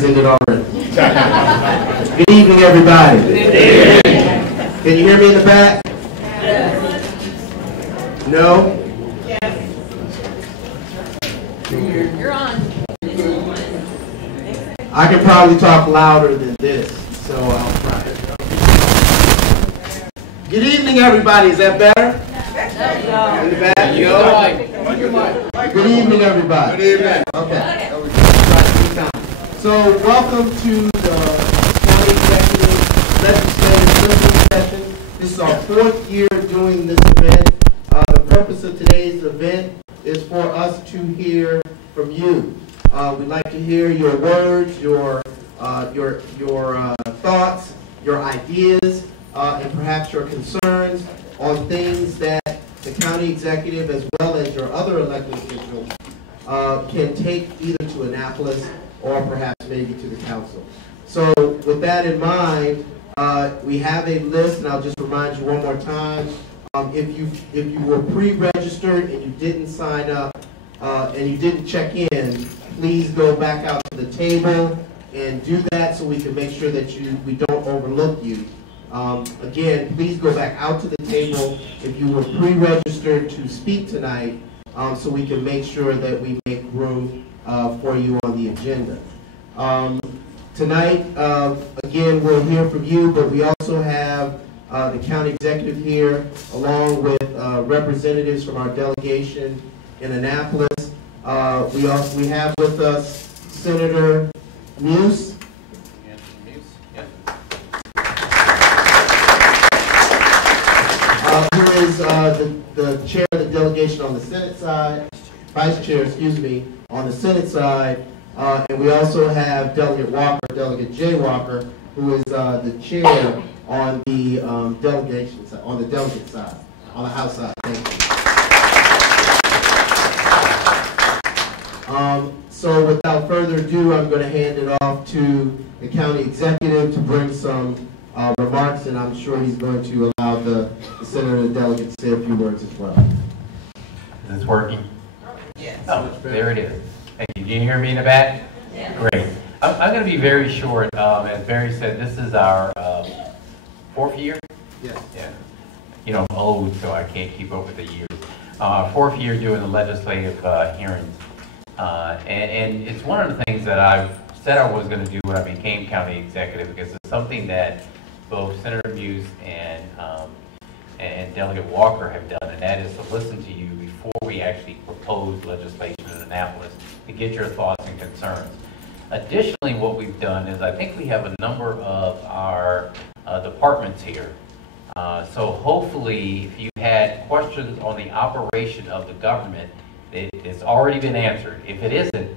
has ended already. Good evening, everybody. Good evening. Can you hear me in the back? Yes. No? Yes. You're on. I can probably talk louder than this, so I'll try. Good evening, everybody. Is that better? No. In the back? No? Good evening, everybody. Good evening. Okay. So, welcome to the County Executive Legislative Listening Session. This is our 4th year doing this event. The purpose of today's event is for us to hear from you. We'd like to hear your words, your thoughts, your ideas, and perhaps your concerns on things that the county executive, as well as your other elected officials, can take either to Annapolis or perhaps maybe to the council. So with that in mind, we have a list, and I'll just remind you one more time. If you were pre-registered and you didn't sign up and you didn't check in, please go back out to the table and do that so we can make sure that we don't overlook you. Again, please go back out to the table if you were pre-registered to speak tonight, so we can make sure that we make room for you on the agenda. Tonight, again, we'll hear from you, but we also have the county executive here, along with representatives from our delegation in Annapolis. We have with us Senator Muse. Who is the chair of the delegation on the Senate side, vice chair, excuse me, on the Senate side, and we also have Delegate Jay Walker, who is the chair on the delegation side, on the delegate side, on the House side. Thank you. So without further ado, I'm going to hand it off to the county executive to bring some remarks, and I'm sure he's going to allow the senator and the delegate to say a few words as well. Is this working? Yes. Oh, there it is. Thank you. Can you hear me in the back? Yeah. Great. I'm going to be very short. As Barry said, this is our 4th year? Yes. Yeah. You know, I'm old, so I can't keep up with the years. 4th year doing the legislative hearings. And it's one of the things that I've said I was going to do when I became county executive, because it's something that both Senator Muse and Delegate Walker have done, and that is to listen to you before we actually propose legislation in Annapolis to get your thoughts and concerns. Additionally, what we've done is I think we have a number of our departments here. So hopefully, if you had questions on the operation of the government, it's already been answered. If it isn't,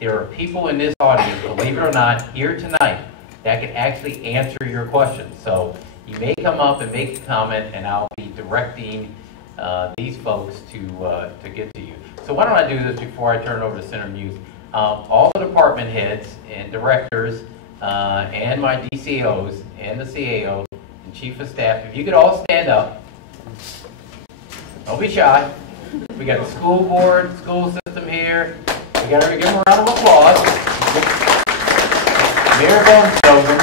there are people in this audience, believe it or not, here tonight that can actually answer your questions. So you may come up and make a comment, and I'll be directing these folks to get to you. So why don't I do this before I turn it over to Senator Muse. All the department heads and directors and my DCOs and the CAO and chief of staff, if you could all stand up. Don't be shy. We got the school board, school system here. We got to give them a round of applause. Mayor Bowman.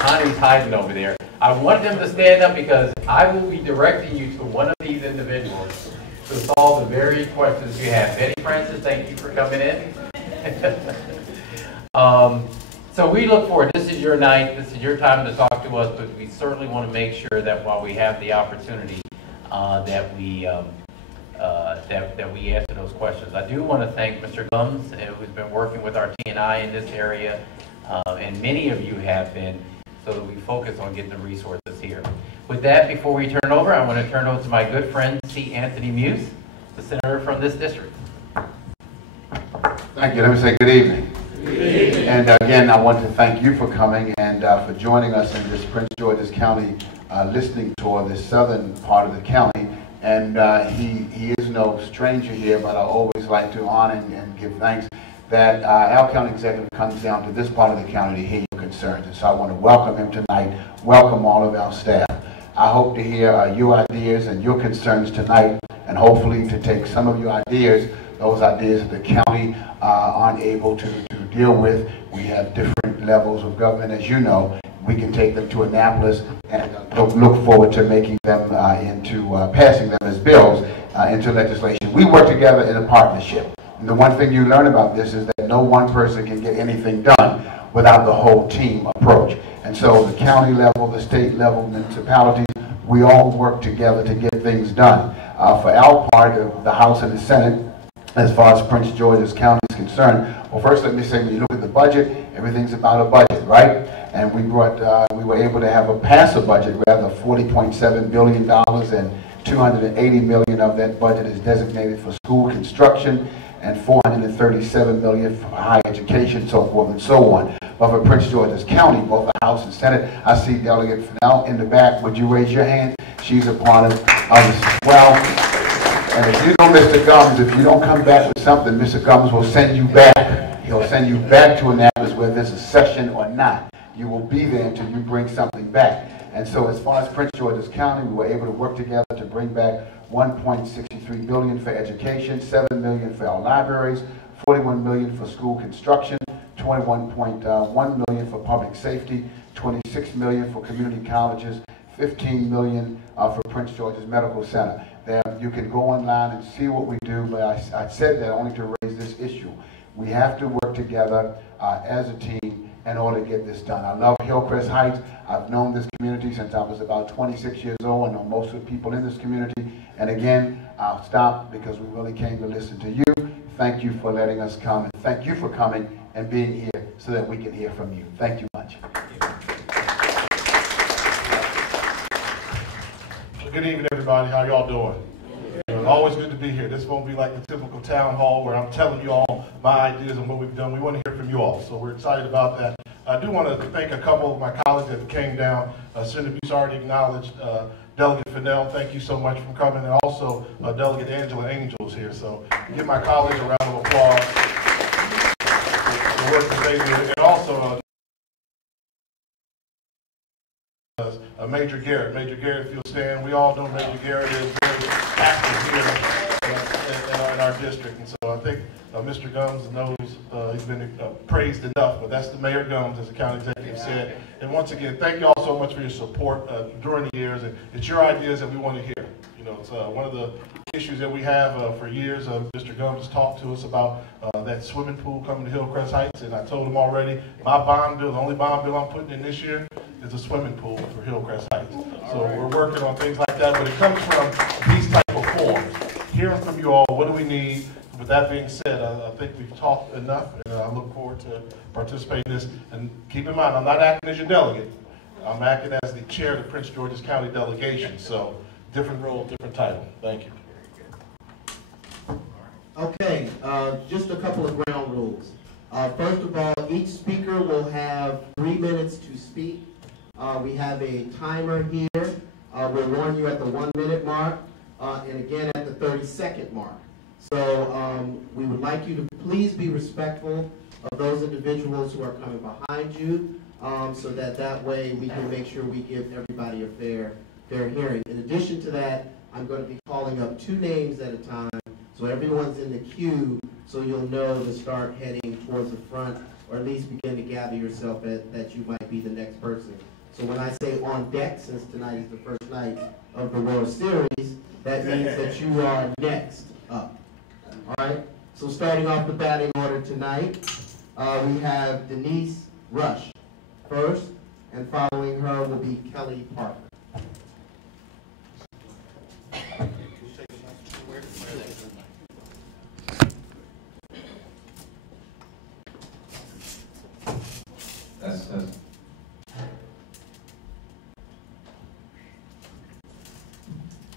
Connie's hiding over there. I want them to stand up because I will be directing you to one of these individuals to solve the very questions you have. Betty Francis, thank you for coming in. So we look forward. This is your night. This is your time to talk to us, but we certainly want to make sure that while we have the opportunity, that we answer those questions. I do want to thank Mr. Gums, who's been working with our T&I in this area, and many of you have been, so that we focus on getting the resources here. With that, before we turn it over, I want to turn it over to my good friend, C. Anthony Muse, the senator from this district. Thank you. Let me say good evening. Good evening. And again, I want to thank you for coming and for joining us in this Prince George's County listening tour, this southern part of the county. And he is no stranger here, but I always like to honor and give thanks that our county executive comes down to this part of the county to hear your concerns. And so I want to welcome him tonight, welcome all of our staff. I hope to hear your ideas and your concerns tonight, and hopefully to take some of your ideas, those ideas that the county aren't able to deal with. We have different levels of government, as you know. We can take them to Annapolis and look forward to making them passing them as bills into legislation. We work together in a partnership. And the one thing you learn about this is that no one person can get anything done without the whole team approach. And so the county level, the state level, municipalities, we all work together to get things done. For our part of the House and the Senate, as far as Prince George's County is concerned, well, first let me say, when you look at the budget, everything's about a budget, right? And we were able to pass a budget, rather, $40.7 billion, and $280 million of that budget is designated for school construction, and $437 million for higher education, so forth and so on. But for Prince George's County, both the House and Senate, I see Delegate Fennell in the back. Would you raise your hand? She's a part of us. Well, and if you know Mr. Gumbs, if you don't come back with something, Mr. Gumbs will send you back. He'll send you back to Annapolis, whether there's a session or not. You will be there until you bring something back. And so as far as Prince George's County, we were able to work together to bring back $1.63 billion for education, $7 million for our libraries, $41 million for school construction, $21.1 million for public safety, $26 million for community colleges, $15 million for Prince George's Medical Center. There, you can go online and see what we do, but I said that only to raise this issue. We have to work together as a team in order to get this done. I love Hillcrest Heights. I've known this community since I was about 26 years old. I know most of the people in this community. And again, I'll stop because we really came to listen to you. Thank you for letting us come, and thank you for coming and being here so that we can hear from you. Thank you much. Good evening, everybody. How y'all doing? It's always good to be here. This won't be like the typical town hall where I'm telling you all my ideas and what we've done. We want to hear from you all, so we're excited about that. I do want to thank a couple of my colleagues that came down. Senator Buse already acknowledged Delegate Fennell. Thank you so much for coming, and also Delegate Angela Angels here. So give my colleagues a round of applause for the work that they did, and also Major Garrett. Major Garrett, if you'll stand. We all know Major Garrett is very active here in our district, and so I think Mr. Gumbs knows he's been praised enough, but that's the Mayor Gumbs, as the county executive said. And once again, thank you all so much for your support during the years, and it's your ideas that we want to hear. You know, it's one of the issues that we have for years. Mr. Gumbs has talked to us about that swimming pool coming to Hillcrest Heights, and I told him already, my bond bill, the only bond bill I'm putting in this year is a swimming pool for Hillcrest Heights. So we're working on things like that, but it comes from these type of forums. Hearing from you all, what do we need? With that being said, I think we've talked enough, and I look forward to participating in this. And keep in mind, I'm not acting as your delegate. I'm acting as the chair of the Prince George's County delegation. So different role, different title. Thank you. Okay, just a couple of ground rules. First of all, each speaker will have 3 minutes to speak. We have a timer here. We'll warn you at the 1 minute mark, and again at the 30-second mark. So we would like you to please be respectful of those individuals who are coming behind you, so that way we can make sure we give everybody a fair hearing. In addition to that, I'm going to be calling up 2 names at a time, so everyone's in the queue, so you'll know to start heading towards the front, or at least begin to gather yourself that you might be the next person. So when I say on deck, since tonight is the first night of the World Series, that means that you are next up. All right? So starting off the batting order tonight, we have Denise Rush first, and following her will be Kelly Parker.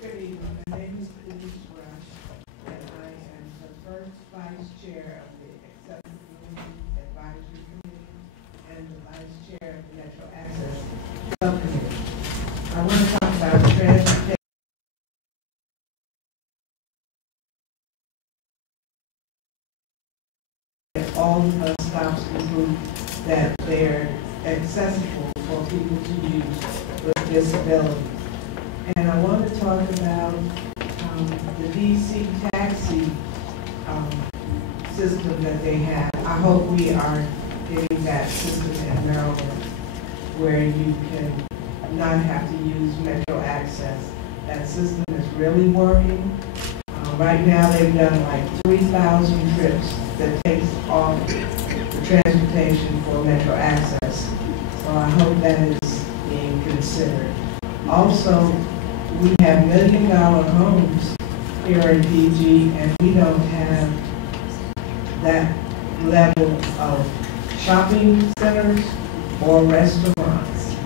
Good evening. My name is Denise Rush, and I am the first vice chair of the Accessibility Advisory Committee and the vice chair of the Metro Access Subcommittee. I want to talk about transportation. All the bus stops and routes that they're accessible for people to use with disabilities. And I want to talk about the DC taxi system that they have. I hope we are getting that system in Maryland where you can not have to use Metro Access. That system is really working. Right now they've done like 3,000 trips that takes off the transportation for Metro Access. So I hope that is being considered. Also, we have million-dollar homes here in PG, and we don't have that level of shopping centers or restaurants.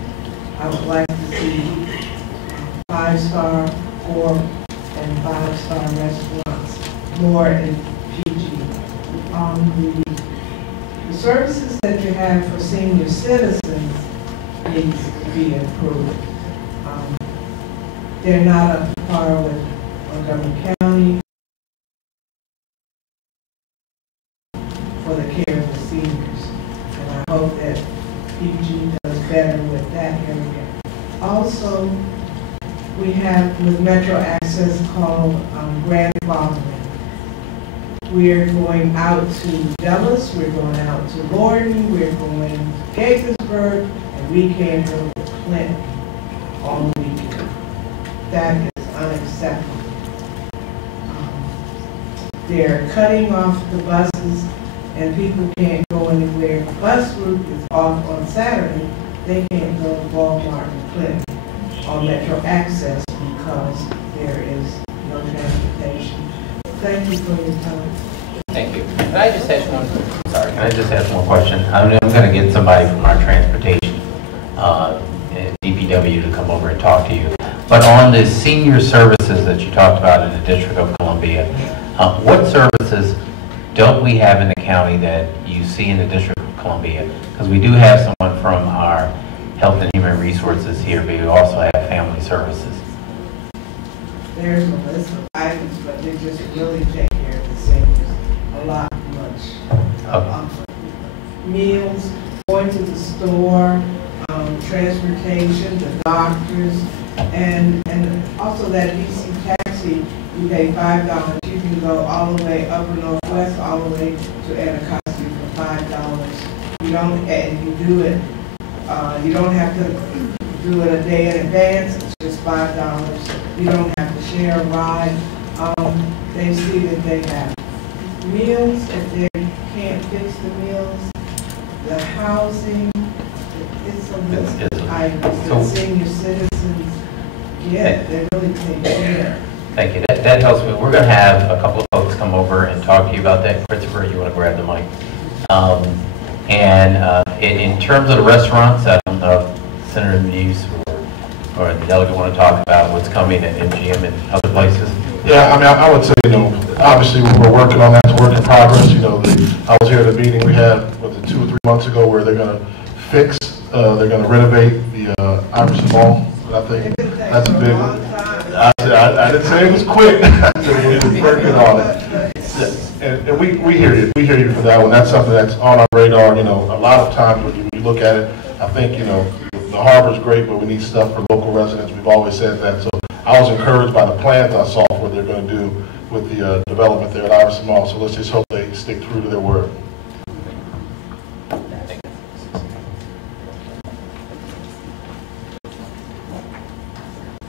I would like to see 5-star, 4- and 5-star restaurants more in PG. The services that you have for senior citizens needs to be improved. They're not up to par with Montgomery County for the care of the seniors. And I hope that PG does better with that area. Also, we have with Metro Access called grandfathering. We're going out to Dallas, we're going out to Lorton, we're going to Gaithersburg, and we can't go to Clinton on the weekend. That is unacceptable. They're cutting off the buses, and people can't go anywhere. The bus route is off on Saturday. They can't go to Walmart and Clinton on Metro Access because there is no transportation. Thank you for your time. Thank you. Can I just ask one? Sorry. Can I just ask one question? I'm going to get somebody from our transportation DPW to come over and talk to you. But on the senior services that you talked about in the District of Columbia, what services don't we have in the county that you see in the District of Columbia? Because we do have someone from our Health and Human Resources here, but we also have family services. There's a list of items, but they just really take care of the seniors a lot much. Meals, going to the store, transportation, the doctors, and also that DC taxi, you pay $5. You can go all the way up in Northwest, all the way to Anacostia for $5. You don't, and you do it. You don't have to do it a day in advance. It's just $5. You don't have to share a ride. They see that they have meals. If they can't fix the meals, the housing, it's a list of items that senior citizens get. They really take care. Thank you. That helps me. We're going to have a couple of folks come over and talk to you about that. Christopher, you want to grab the mic? In terms of the restaurants, I don't know if Senator Muse or the delegate want to talk about what's coming at MGM and other places. Yeah, I mean, I would say, obviously we're working on that. It's a work in progress. I was here at a meeting we had, 2 or 3 months ago, where they're going to fix, they're going to renovate the Iverson Mall. I think that's a big one. I didn't say it was quick. I said we're working on it. And we hear you. We hear you for that one. That's something that's on our radar. A lot of times when you look at it, I think, the harbor's great, but we need stuff for local residents. We've always said that. So I was encouraged by the plans I saw for what they're going to do with the development there at Iverson Mall. So let's just hope they stick true to their word.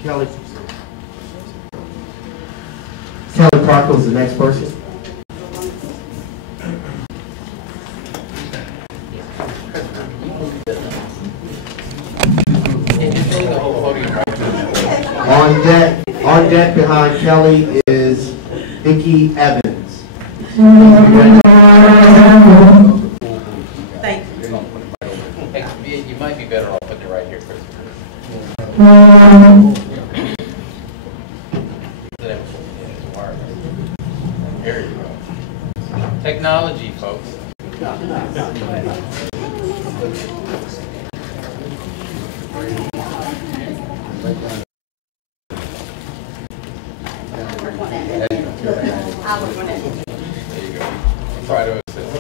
Kelly Parker is the next person. On deck behind Kelly is Vicki Evans. Thank you. You might be better off putting it right here, Christopher. There you go. Technology, folks. We'll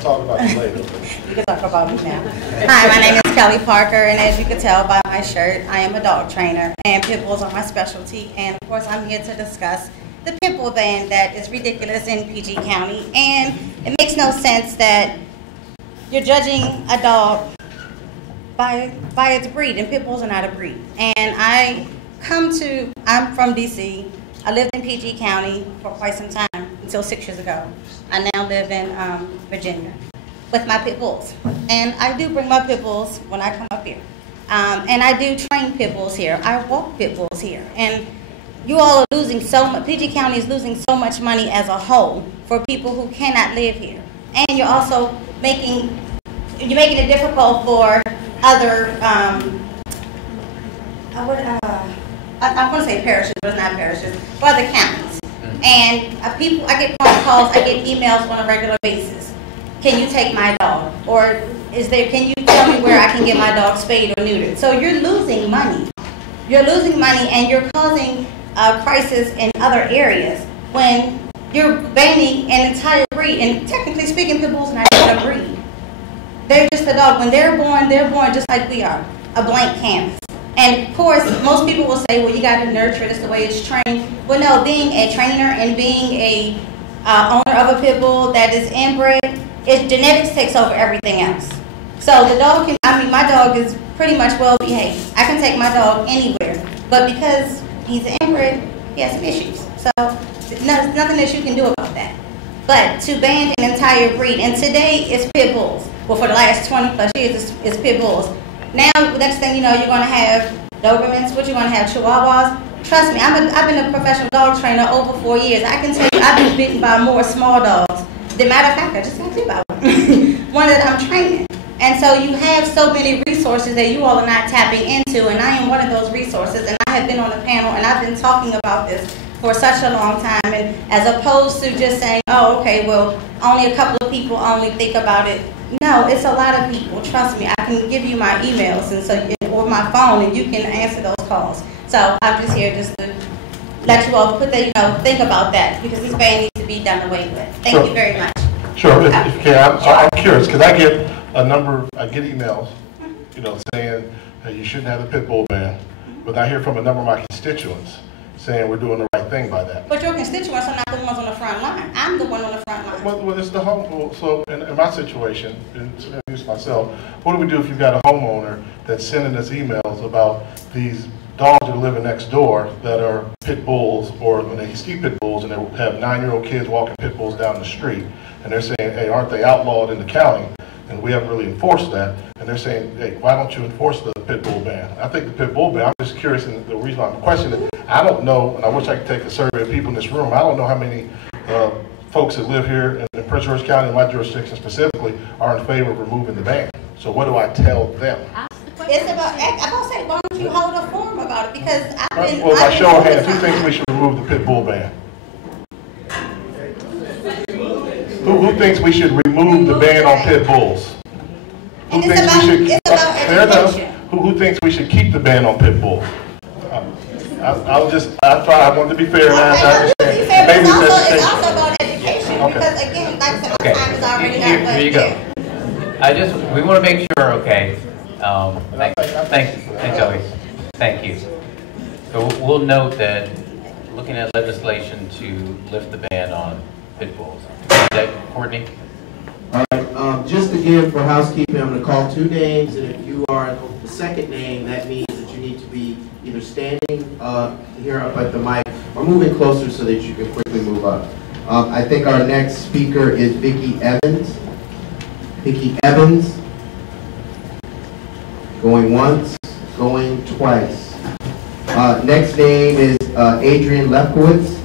talk about you later. You can talk about me now. Hi, my name is Kelly Parker, and as you can tell by my shirt, I am a dog trainer, and pit bulls are my specialty. And of course, I'm here to discuss the pit bull ban that is ridiculous in PG County and It makes no sense that you're judging a dog by its breed, and pit bulls are not a breed. And I'm from DC. I lived in PG County for quite some time, until 6 years ago. I now live in Virginia with my pit bulls. And I do bring my pit bulls when I come up here. And I do train pit bulls here. I walk pit bulls here. And you all are losing so much, PG County is losing so much money as a whole for people who cannot live here. And you're also making it difficult for other, I want to say parishes, but it's not parishes, for other counties. And I get phone calls, I get emails on a regular basis. Can you take my dog? Or can you tell me where I can get my dog spayed or neutered? So you're losing money. You're losing money, and you're causing a crisis in other areas when you're banning an entire breed. And technically speaking, pit bulls are not even a breed. They're just a dog. When they're born just like we are, a blank canvas. And of course, most people will say, well, you got to nurture it, it's the way it's trained. Well, no, being a trainer and being a owner of a pit bull that is inbred, genetics takes over everything else. So the dog my dog is pretty much well behaved. I can take my dog anywhere. But because he's inbred, he has some issues. So there's nothing that you can do about that. But to ban an entire breed, and today it's pit bulls. Well, for the last 20 plus years, it's pit bulls. Now, next thing you know, you're going to have Dobermans, you're going to have Chihuahuas. Trust me, I've been a professional dog trainer over 4 years. I can tell you I've been bitten by more small dogs. As a matter of fact, I just got bit by one that I'm training. And so you have so many resources that you all are not tapping into, and I am one of those resources, and I have been on the panel, and I've been talking about this for such a long time, and as opposed to just saying, oh, okay, well, only a couple of people only think about it. No, it's a lot of people. Trust me, I can give you my emails or my phone, and you can answer those calls. So I'm just here just to let you all think about that, because this ban needs to be done away with. Thank you very much. Sure, if you can. I'm curious, because I get emails, saying you shouldn't have the pit bull ban, but I hear from a number of my constituents saying we're doing the right thing by that. But your constituents are not the ones on the front line. I'm the one on the front line. Well, it's the home. So in my situation, and to introduce myself, what do we do if you've got a homeowner that's sending us emails about these dogs that are living next door that are pit bulls, or when they see pit bulls and they have 9-year-old kids walking pit bulls down the street, and they're saying, hey, aren't they outlawed in the county? And we haven't really enforced that. And they're saying, hey, why don't you enforce the pit bull ban? I think the pit bull ban, I'm just curious, and the reason I'm questioning it, I don't know, and I wish I could take a survey of people in this room, I don't know how many folks that live here in Prince George County, in my jurisdiction specifically, are in favor of removing the ban. So what do I tell them? It's about, I'm going to say, why don't you hold a forum about it? Because Well, by show of hands, who thinks we should remove the pit bull ban? Who thinks we should remove the ban on pit bulls? Who thinks we should? Fair enough. Who thinks we should keep the ban on pit bulls? I wanted to be fair. Okay, it's also about education, because again, like I said, my time is already up. Here you go. We want to make sure, okay. Thanks, Joey. Thank you. So we'll note that looking at legislation to lift the ban on pit bulls. Is that Courtney? All right, just again for housekeeping, I'm going to call 2 names, and if you are the second name, that means that you need to be either standing here up at the mic or moving closer so that you can quickly move up. I think our next speaker is Vicki Evans. Vicki Evans. Going once, going twice. Next name is Adrian Lefkowitz.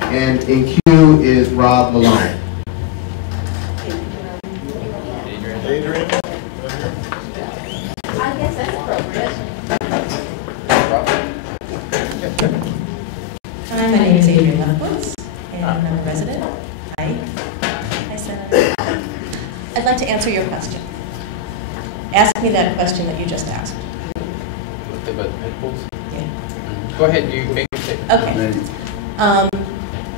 And in queue is Rob Malone. Adrian? I guess that's appropriate. Hi, my name is Adrian Lefkowitz, and I'm a resident. Hi, Senator. I'd like to answer your question. Ask me that question that you just asked. About pit bulls? Yeah. Go ahead, you make your statement. Okay.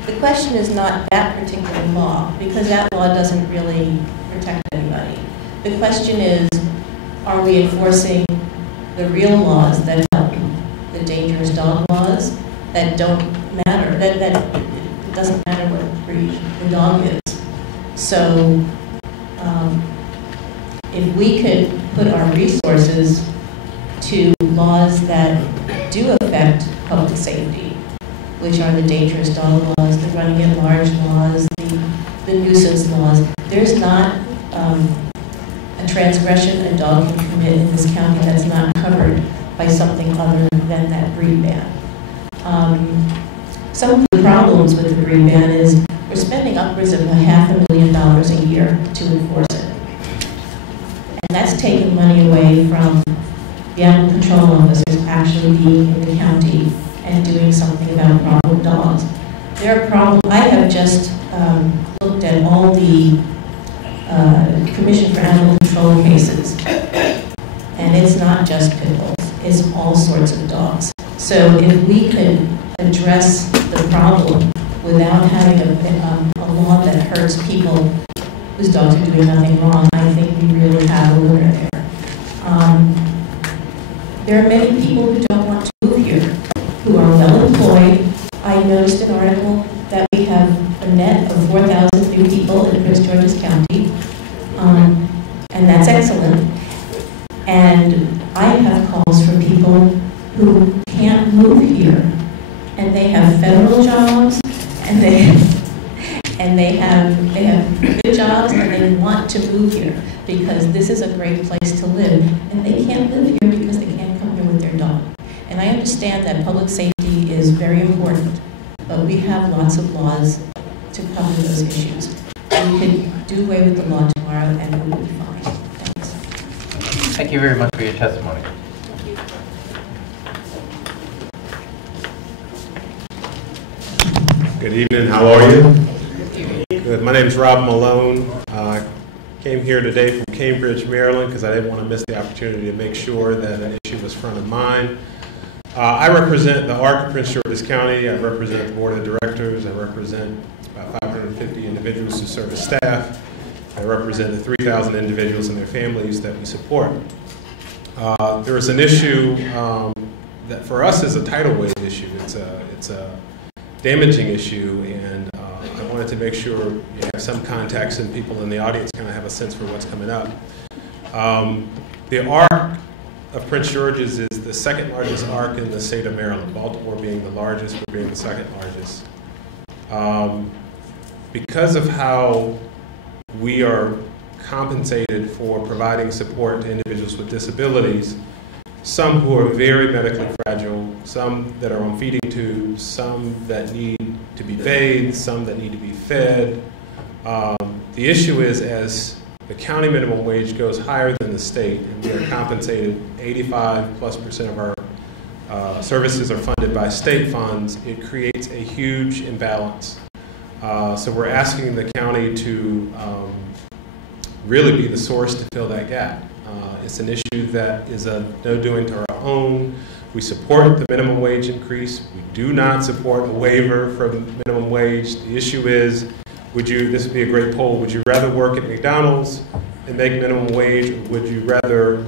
The question is not that particular law, because that law doesn't really protect anybody. The question is, are we enforcing the real laws that help, the dangerous dog laws that don't matter, that it doesn't matter what breed the dog is. So if we could put our resources to laws that do affect public safety, which are the dangerous dog laws, the running at large laws, the nuisance laws. There's not a transgression a dog can commit in this county that's not covered by something other than that breed ban. Some of the problems with the breed ban is we're spending upwards of $500,000 a year to enforce it. And that's taking money away from the animal control officers actually being in the county and doing something about problem dogs. There are problems. I have just looked at all the Commission for Animal Control cases, and it's not just pit bulls, it's all sorts of dogs. So if we could address the problem without having a law that hurts people whose dogs are doing nothing wrong, I think we really have a winner there. There are many people who don't want to move here, who are well employed. I noticed an article that we have a net of 4,000 new people in Prince George's County, and that's excellent. And I have calls from people who can't move here, and they have federal jobs, and they have good jobs, and they want to move here because this is a great place to live, and they can't live here because they can't come here with their dog. And I understand that public safety is very important, but we have lots of laws to cover those issues. We could do away with the law tomorrow, and it would be fine. Thanks. Thank you very much for your testimony. Good evening, how are you? Good. My name is Rob Malone. I came here today from Cambridge, Maryland, because I didn't want to miss the opportunity to make sure that an issue was front of mind. I represent the ARC of Prince George's County. I represent the board of directors. I represent about 550 individuals who serve as staff. I represent the 3,000 individuals and their families that we support. There is an issue that for us is a tidal wave issue. It's a damaging issue, and I wanted to make sure you have some context and people in the audience kind of have a sense for what's coming up. The ARC of Prince George's is the second largest ARC in the state of Maryland, Baltimore being the largest, but being the second largest. Because of how we are compensated for providing support to individuals with disabilities, some who are very medically fragile, some that are on feeding tubes, some that need to be bathed, some that need to be fed. The issue is, as the county minimum wage goes higher than the state, and we are compensated 85+% of our services are funded by state funds, it creates a huge imbalance. So we're asking the county to really be the source to fill that gap. It's an issue that is a no doing to our own. We support the minimum wage increase. We do not support a waiver from minimum wage. The issue is, this would be a great poll, would you rather work at McDonald's and make minimum wage, or would you rather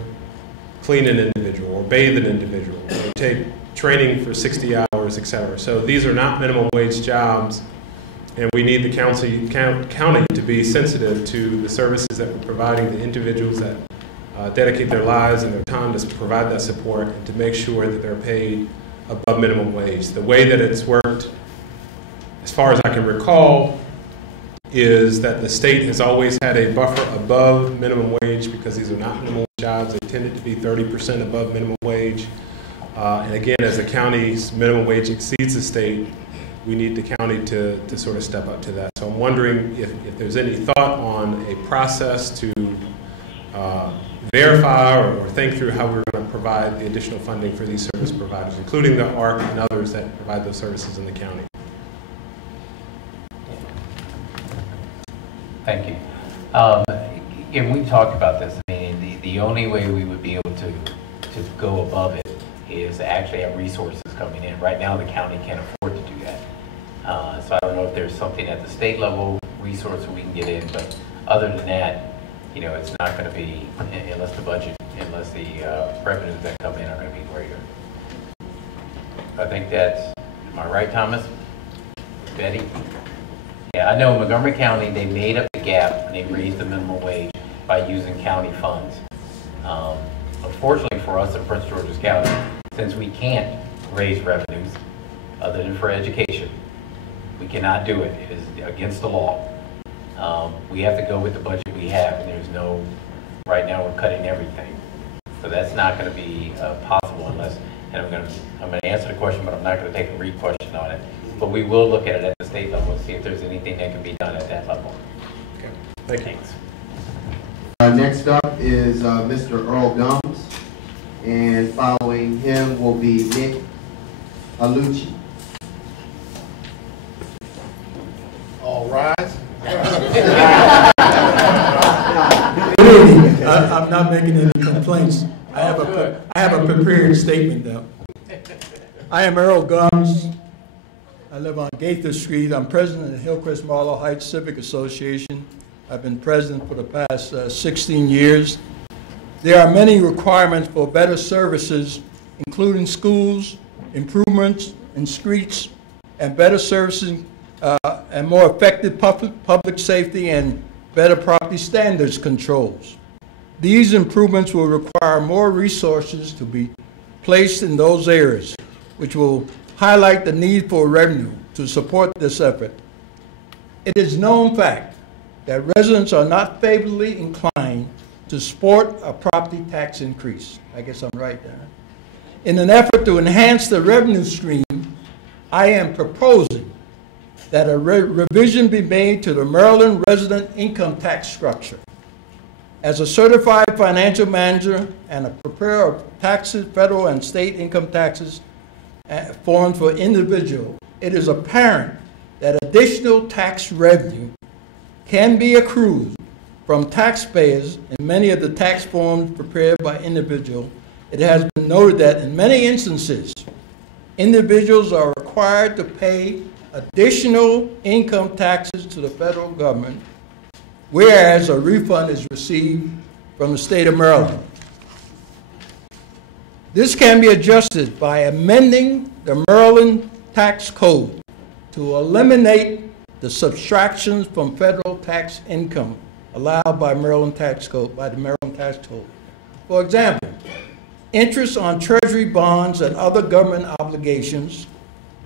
clean an individual or bathe an individual or take training for 60 hours, etc. So these are not minimum wage jobs, and we need the county to be sensitive to the services that we're providing the individuals that dedicate their lives and their time to provide that support, and to make sure that they're paid above minimum wage. The way that it's worked, as far as I can recall, is that the state has always had a buffer above minimum wage because these are not minimum wage jobs. They tended to be 30% above minimum wage. And again, as the county's minimum wage exceeds the state, we need the county to sort of step up to that. So I'm wondering if there's any thought on a process to verify or think through how we're going to provide the additional funding for these service providers, including the ARC and others that provide those services in the county. Thank you. And we talked about this. I mean, the only way we would be able to go above it is to actually have resources coming in. Right now, the county can't afford to do that. So I don't know if there's something at the state level resource we can get in, but other than that, you know, it's not going to be, unless the revenues that come in are going to be greater. I think that's, am I right, Thomas? Betty? Yeah, I know in Montgomery County, they made up the gap and they raised the minimum wage by using county funds. Unfortunately for us in Prince George's County, since we can't raise revenues other than for education, we cannot do it. It is against the law. We have to go with the budget we have, and there's no, right now we're cutting everything. So that's not going to be possible unless, and I'm going to answer the question, but I'm not going to take a re-question on it. But we will look at it at the state level and see if there's anything that can be done at that level. Okay. Thank you. Thanks. Next up is Mr. Earl Gums, and following him will be Nick Alucci. All rise. Good evening. I'm not making any complaints. I have a prepared statement though. I am Earl Gums. I live on Gaither Street. I'm president of Hillcrest Marlow Heights Civic Association. I've been president for the past 16 years. There are many requirements for better services, including schools, improvements in streets, and better services and more effective public safety and better property standards controls. These improvements will require more resources to be placed in those areas, which will highlight the need for revenue to support this effort. It is known fact that residents are not favorably inclined to support a property tax increase. I guess I'm right there. In an effort to enhance the revenue stream, I am proposing that a revision be made to the Maryland resident income tax structure. As a certified financial manager and a preparer of taxes, federal and state income taxes forms for individual, it is apparent that additional tax revenue can be accrued from taxpayers in many of the tax forms prepared by individuals. It has been noted that in many instances, individuals are required to pay additional income taxes to the federal government, whereas a refund is received from the state of Maryland. This can be adjusted by amending the Maryland tax code to eliminate the subtractions from federal tax income allowed by Maryland tax code, by the Maryland tax code. For example, interest on treasury bonds and other government obligations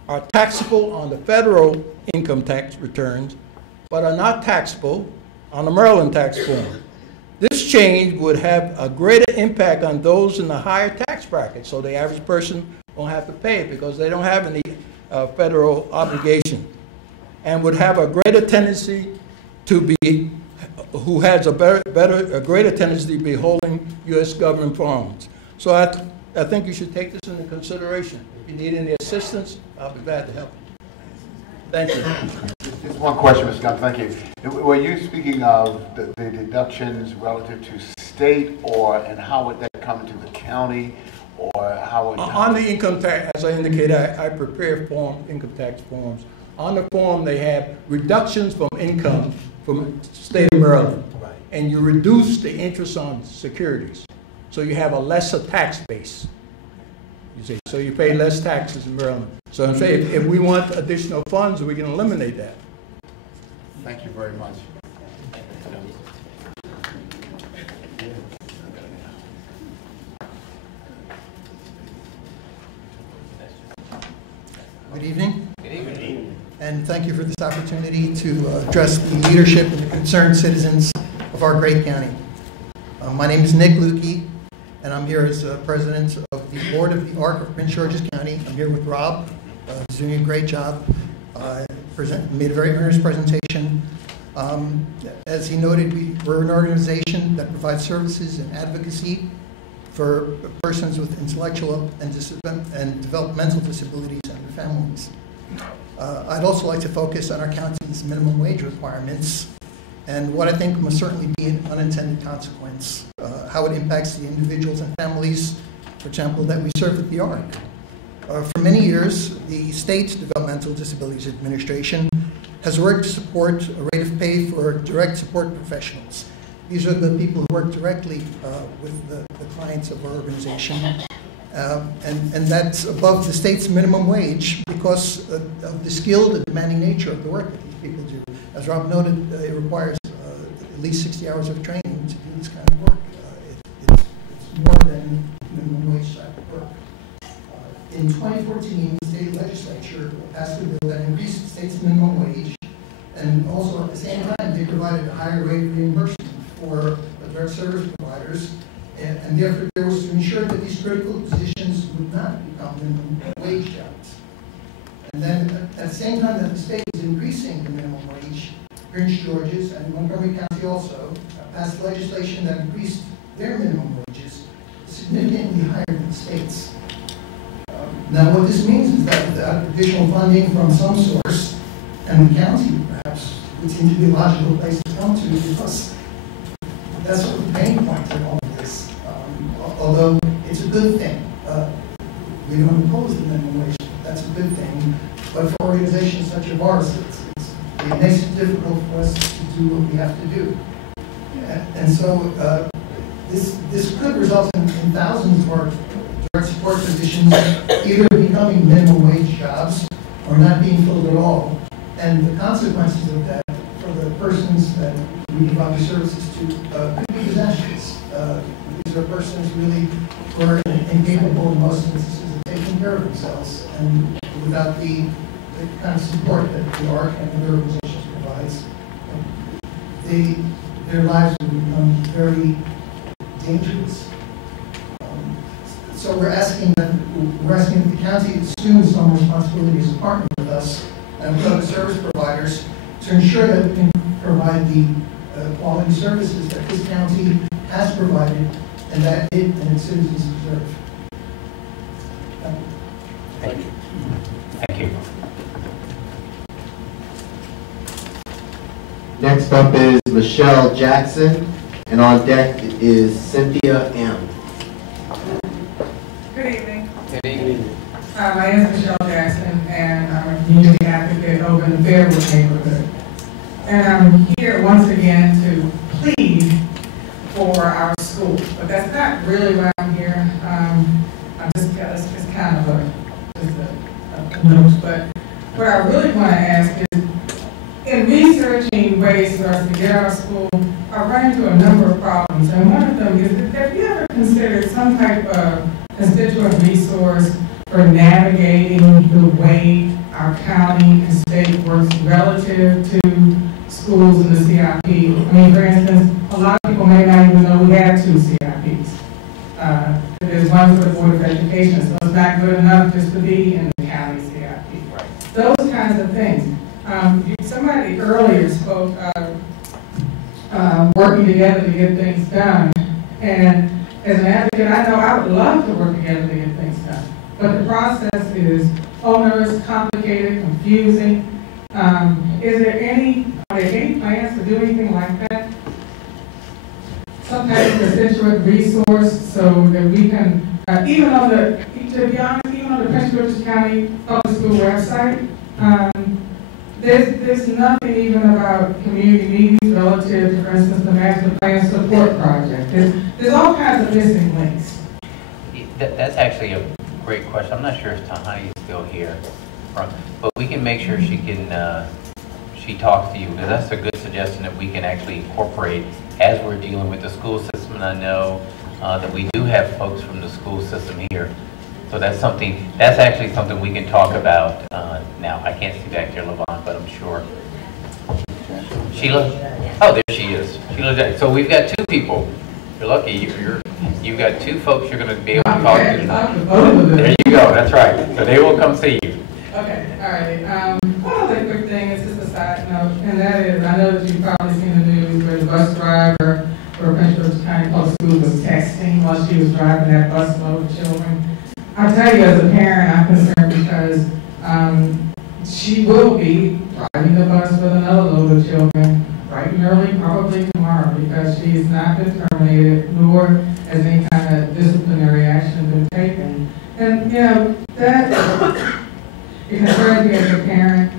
are taxable on the federal income tax returns, but are not taxable on the Maryland tax form. This change would have a greater impact on those in the higher tax bracket, so the average person won't have to pay it because they don't have any federal obligation, and would have a greater tendency to be, who has a greater tendency to be holding U.S. government funds. So I think you should take this into consideration. If you need any assistance, I'll be glad to help you. Thank you. Just one question, Mr. Gums, thank you. Were you speaking of the deductions relative to state, and how would that come to the county, or how would... On the income tax, as I indicated, I prepare income tax forms. On the form, they have reductions from income from the state of Maryland, and you reduce the interest on securities. So you have a lesser tax base. You see, so you pay less taxes in Maryland. So I'm saying if we want additional funds, we can eliminate that. Thank you very much. Good evening. Good evening. And thank you for this opportunity to address the leadership and the concerned citizens of our great county. My name is Nick Lukey, and I'm here as president of the board of the ARC of Prince George's County. I'm here with Rob. He's doing a great job. Made a very earnest presentation. As he noted, we're an organization that provides services and advocacy for persons with intellectual and developmental disabilities and their families. I'd also like to focus on our county's minimum wage requirements and what I think must certainly be an unintended consequence, how it impacts the individuals and families, for example, that we serve at the ARC. For many years, the state's Developmental Disabilities Administration has worked to support a rate of pay for direct support professionals. These are the people who work directly with the clients of our organization. And that's above the state's minimum wage because of the skilled and demanding nature of the work that these people do. As Rob noted, it requires least 60 hours of training to do this kind of work. It's more than minimum wage type of work. In 2014, the state legislature passed a bill that increased the state's minimum wage, and also at the same time, they provided a higher rate of reimbursement for direct service providers, and the effort there was to ensure that these critical positions would not become minimum wage jobs. And then at the same time that the state was increasing the minimum wage, Prince George's and Montgomery County also passed legislation that increased their minimum wages significantly higher than the state's. Now what this means is that without additional funding from some source, and the county perhaps would seem to be a logical place to come to, because that's sort of the pain point in all of this. Although it's a good thing. We don't oppose the minimum wage. That's a good thing. But for organizations such as ours, it makes it difficult for us to do what we have to do. And so this could result in thousands of our direct support positions either becoming minimum wage jobs or not being filled at all. And the consequences of that for the persons that we provide the services to could be disastrous. These are persons really who are incapable in most instances of taking care of themselves, and without the kind of support that the ARC and other organizations provides, their lives will become very dangerous. So we're asking that the county assume some responsibility as a partner with us and with other service providers to ensure that we can provide the quality services that this county has provided and that it and its citizens deserve. Thank you. Thank you. Next up is Michelle Jackson, and on deck is Cynthia M. Good evening. Good evening. My name is Michelle Jackson, and I'm a community advocate over in the Fairwood neighborhood. And I'm here once again to plead for our school. But that's not really why I'm here. It's kind of a note. But what I really want to ask is, in researching ways for us to get our school, I ran into a number of problems. And one of them is, have you ever considered some type of constituent resource for navigating the way our county and state works relative to schools in the CIP? I mean, for instance, a lot of people may not even know we have 2 CIPs. There's one for the Board of Education, so it's not good enough just to be in the county CIP. Right. Those kinds of things. Somebody earlier spoke of working together to get things done. And as an advocate, I know I would love to work together to get things done. But the process is onerous, complicated, confusing. Are there any plans to do anything like that? Some kind of constituent resource so that we can, even on the, to be honest, even on the Prince George's County Public School website, there's nothing even about community meetings relative to, for instance, the Master Plan Support Project. There's all kinds of missing links. That's actually a great question. I'm not sure if Tahani is still here, but we can make sure she can, she talks to you, because that's a good suggestion that we can actually incorporate as we're dealing with the school system. And I know that we do have folks from the school system here. So that's actually something we can talk about now. I can't see back there, Levon, but I'm sure. Sheila? Oh, there she is. Sheila. So we've got 2 people. You're lucky. You've got 2 folks you're going to be able to talk to tonight. There you go. That's right. So they will come see you. Okay. All right. One other quick thing is just a side note, and that is, I know that you've probably seen the news where the bus driver for Prince George's County Public School was texting while she was driving that bus load of children. I'll tell you, as a parent, I'm concerned because she will be driving the bus with another load of children bright and early, probably tomorrow, because she's not been terminated, nor has any kind of disciplinary action been taken. And, you know, that it concerns me as a parent.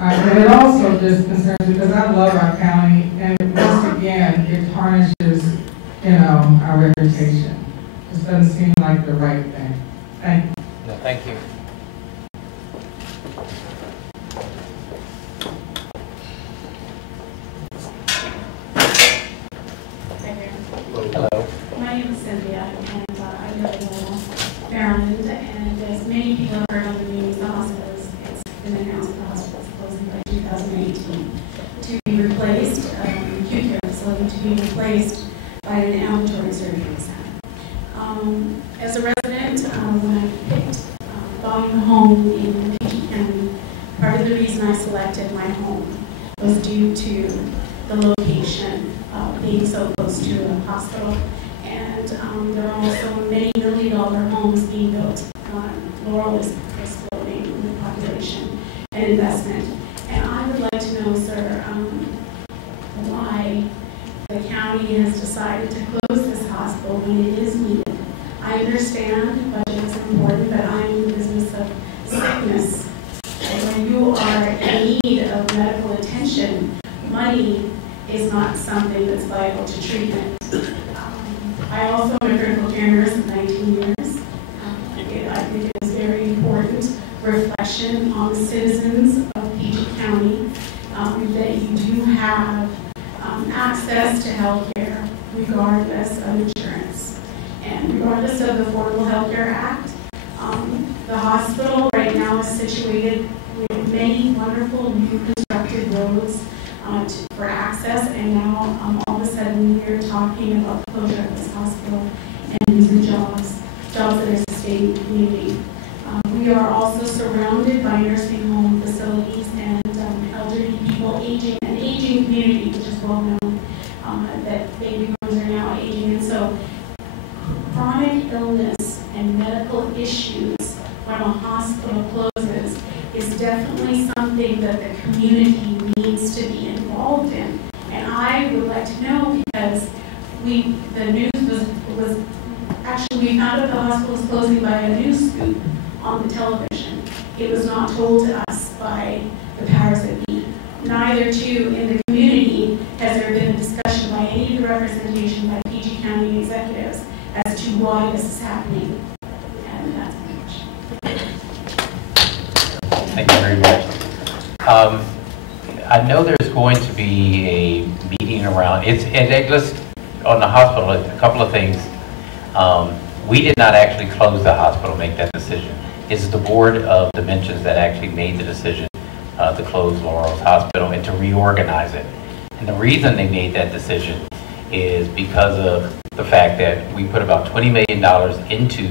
And it also just concerns me because I love our county, and once again, it tarnishes, you know, our reputation. It doesn't seem like the right thing. Thank you. No, thank you. there are also many million-dollar homes being built. Laurel is exploding with population and investment. And I would like to know, sir, why the county has decided to close this hospital when it is needed. I understand budget is important, but I'm in the business of sickness. And when you are in need of medical attention, money is not something that's vital to treatment. I also am a critical care nurse of 19 years. I think it is very important reflection on the citizens of PG County that you do have access to health care regardless of insurance. And regardless of the Affordable Health Care Act, the hospital right now is situated with many wonderful new constructed roads for access, and now all of a sudden we're talking about the closure of this hospital and losing jobs that are sustaining the community. We are also surrounded by nursing home facilities and elderly people aging, an aging community, which is well known, that baby boomers are now aging. And so chronic illness and medical issues when a hospital closes is definitely something that the community needs to be involved in. And I would like to know, because the news was actually, we found out the hospital was closing by a news scoop on the television. It was not told to us by the powers that be. Neither, too, in the community has there been a discussion by any of the representation by PG County executives as to why this is happening. And that's my question. Thank you very much. I know there's going to be a meeting around, on the hospital, a couple of things. We did not actually close the hospital, make that decision. It's the Board of Dimensions that actually made the decision to close Laurel's Hospital and to reorganize it. And the reason they made that decision is because of the fact that we put about $20 million into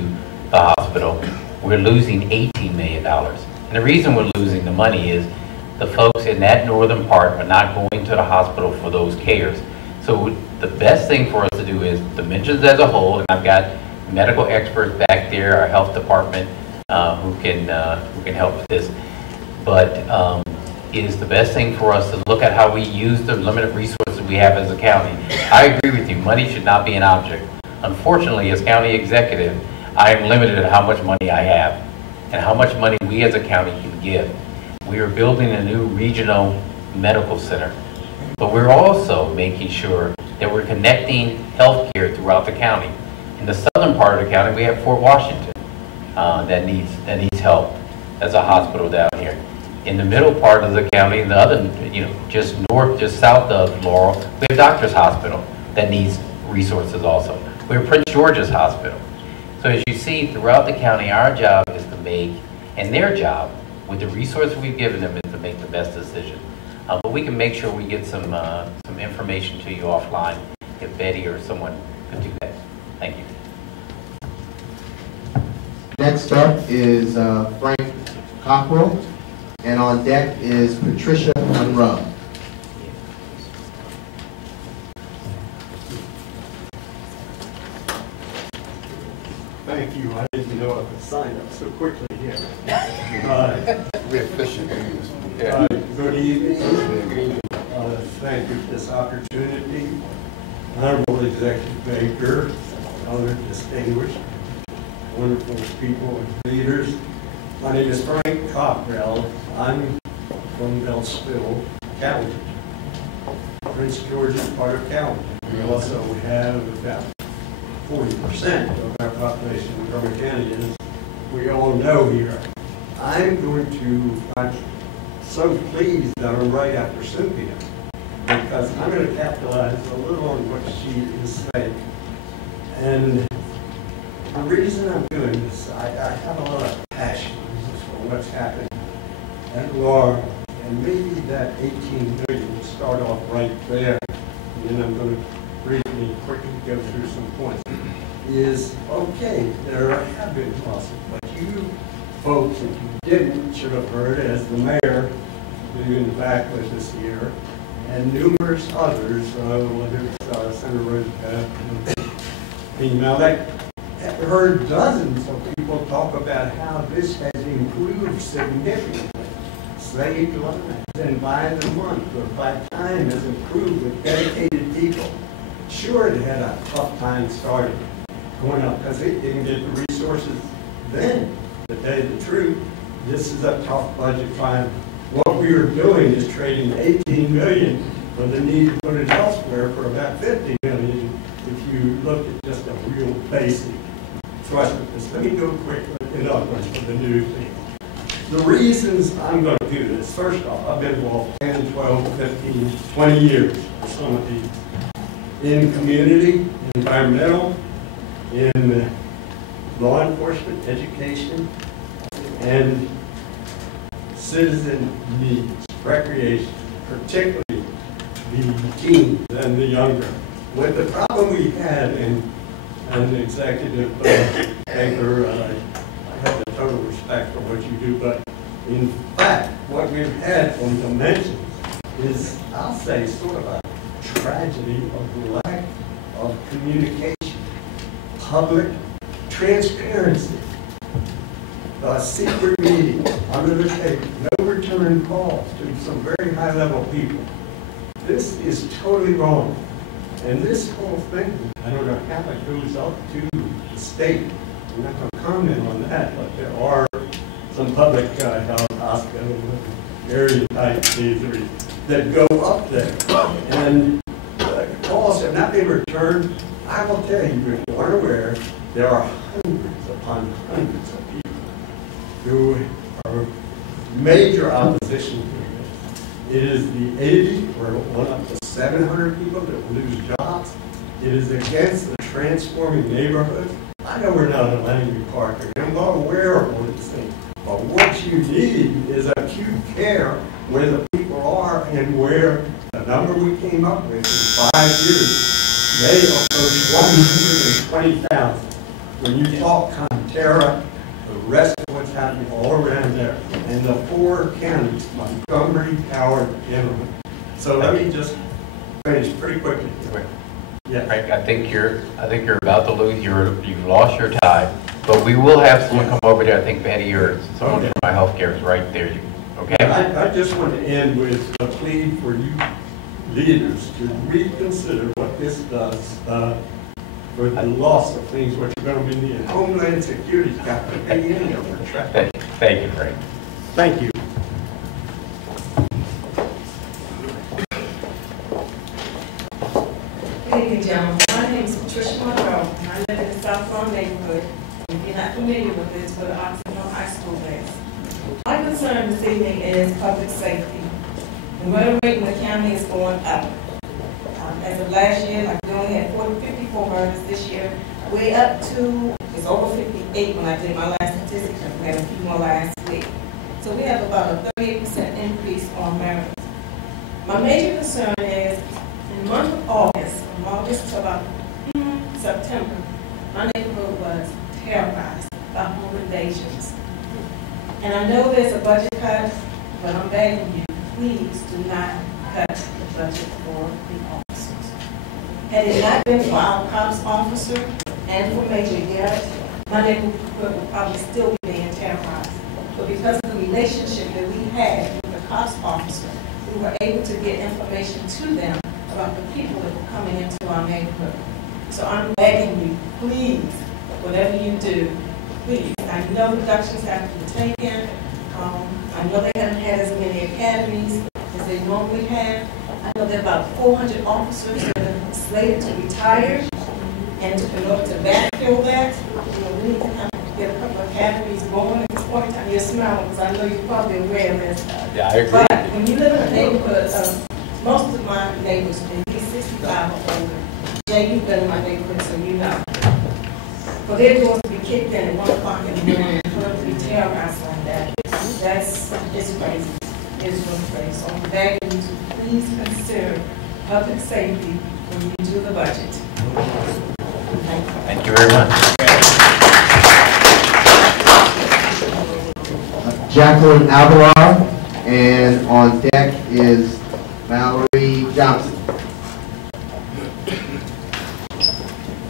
the hospital. We're losing $18 million. And the reason we're losing the money is the folks in that northern part are not going to the hospital for those cares. So the best thing for us to do is Dimensions as a whole, and I've got medical experts back there, our health department, who can help with this. But it is the best thing for us to look at how we use the limited resources we have as a county. I agree with you, money should not be an object. Unfortunately, as county executive, I am limited at how much money I have and how much money we as a county can give. We are building a new regional medical center, but we're also making sure that we're connecting healthcare throughout the county. In the southern part of the county, we have Fort Washington that needs help as a hospital down here. In the middle part of the county, in the other, just south of Laurel, we have Doctors Hospital that needs resources also. We have Prince George's Hospital. So as you see throughout the county, our job is to make, and their job, with the resources we've given them, is to make the best decision. But we can make sure we get some information to you offline if Betty or someone could do that. Thank you. Next up is Frank Cockrell, and on deck is Patricia Monroe. Thank you. I didn't know I could sign up so quickly here. We're efficient. Good evening. Thank you for this opportunity. Honorable Executive Baker, other distinguished, wonderful people and leaders. My name is Frank Cockrell. I'm from Beltsville County. Prince George is part of county. We also have about 40% of our population in Montgomery County, as we all know here. I'm so pleased that I'm right after Cynthia, because I'm going to capitalize a little on what she is saying. And the reason I'm doing this, I have a lot of passion for what's happening at Laurel, and maybe that 18 million will start off right there. And then I'm going to briefly, quickly go through some points. Is okay, there have been losses, but you folks, if you didn't, should have heard, as the mayor in the back with us here, and numerous others, whether it's Senator Roosevelt, Now, I've heard dozens of people talk about how this has improved significantly. Slave lives and by the month or by time has improved with dedicated people. Sure, it had a tough time starting going up because it didn't get the resources then. To tell you the truth, this is a tough budget time. What we are doing is trading 18 million for the need to put it elsewhere for about 50 million if you look at just a real basic thrust of this. Let me go quickly for the new thing. The reasons I'm going to do this, first off, I've been involved 10, 12, 15, 20 years for some of these. In community, environmental, in law enforcement, education, and citizen needs, recreation, particularly the teens and the younger. With the problem we had in an executive anchor, I have a total respect for what you do, but in fact, what we've had from dimensions is, I'll say, sort of a tragedy of lack of communication, public transparency, secret meetings under the table, no return calls to some very high-level people. This is totally wrong. And this whole thing, I don't know how it goes up to the state. I'm not going to comment on that, but there are some public health hospitals, area-type surgery that go up there. And calls have not been returned. I will tell you, if you aren't aware, there are hundreds upon hundreds of people who are major opposition to it. It is the 80 or one up to 700 people that lose jobs. It is against the transforming neighborhoods. I know we're not a Langley Park, and I'm not aware of all these things. But what you need is acute care where the people are and where the number we came up with in 5 years may approach 120,000. When you talk Conterra, the rest of what's happening all around there, and the 4 counties, Montgomery, Howard, Gentleman. So let me just finish pretty quickly. Yeah. I think you're about to lose. You've lost your tie, but we will have someone come over there. I think Betty or someone from my healthcare is right there. Okay. I just want to end with a plea for you leaders to reconsider what this does for the loss of things, what you're going to be needing. Homeland Security's got to pay in there for traffic. Thank you, Frank. Thank you. Ladies and gentlemen, my name is Patricia Monroe, and I live in the South Lawn neighborhood. If you're not familiar with this, but the Oxford High School base. My concern this evening is public safety. The murder rate in the county is going up. As of last year, like we only had 54 murders this year. Way up to, it's over 58 when I did my last statistics. We had a few more last week. So we have about a 38% increase on murders. My major concern is in the month of August, from August to about September, my neighborhood was terrorized by home invasions. And I know there's a budget cut, but I'm begging you, please do not cut the budget for the officers. Had it not been for our cops officer and for Major Garrett, my neighborhood would probably still be being terrorized. But because of the relationship that we had with the cops officer, we were able to get information to them about the people that were coming into our neighborhood. So I'm begging you, please, whatever you do, please. I know reductions have to be taken. I know they haven't had as many academies as they normally have. I know there are about 400 officers that are slated to retire. And in order to backfill that, we need to get a couple of academies going at this point in time. You're smiling because I know you're probably aware of this. Yeah, I agree. But when you live in a neighborhood, most of my neighbors are at least 65 or older. Jay, you've been in my neighborhood, so you know. For their doors to be kicked in at 1 o'clock in the morning and for them to be terrorized like that, it's crazy. It's really crazy. So I'm begging you to please consider public safety when you do the budget. Thank you very much. Jacqueline Avalar, and on deck is Mallory Johnson.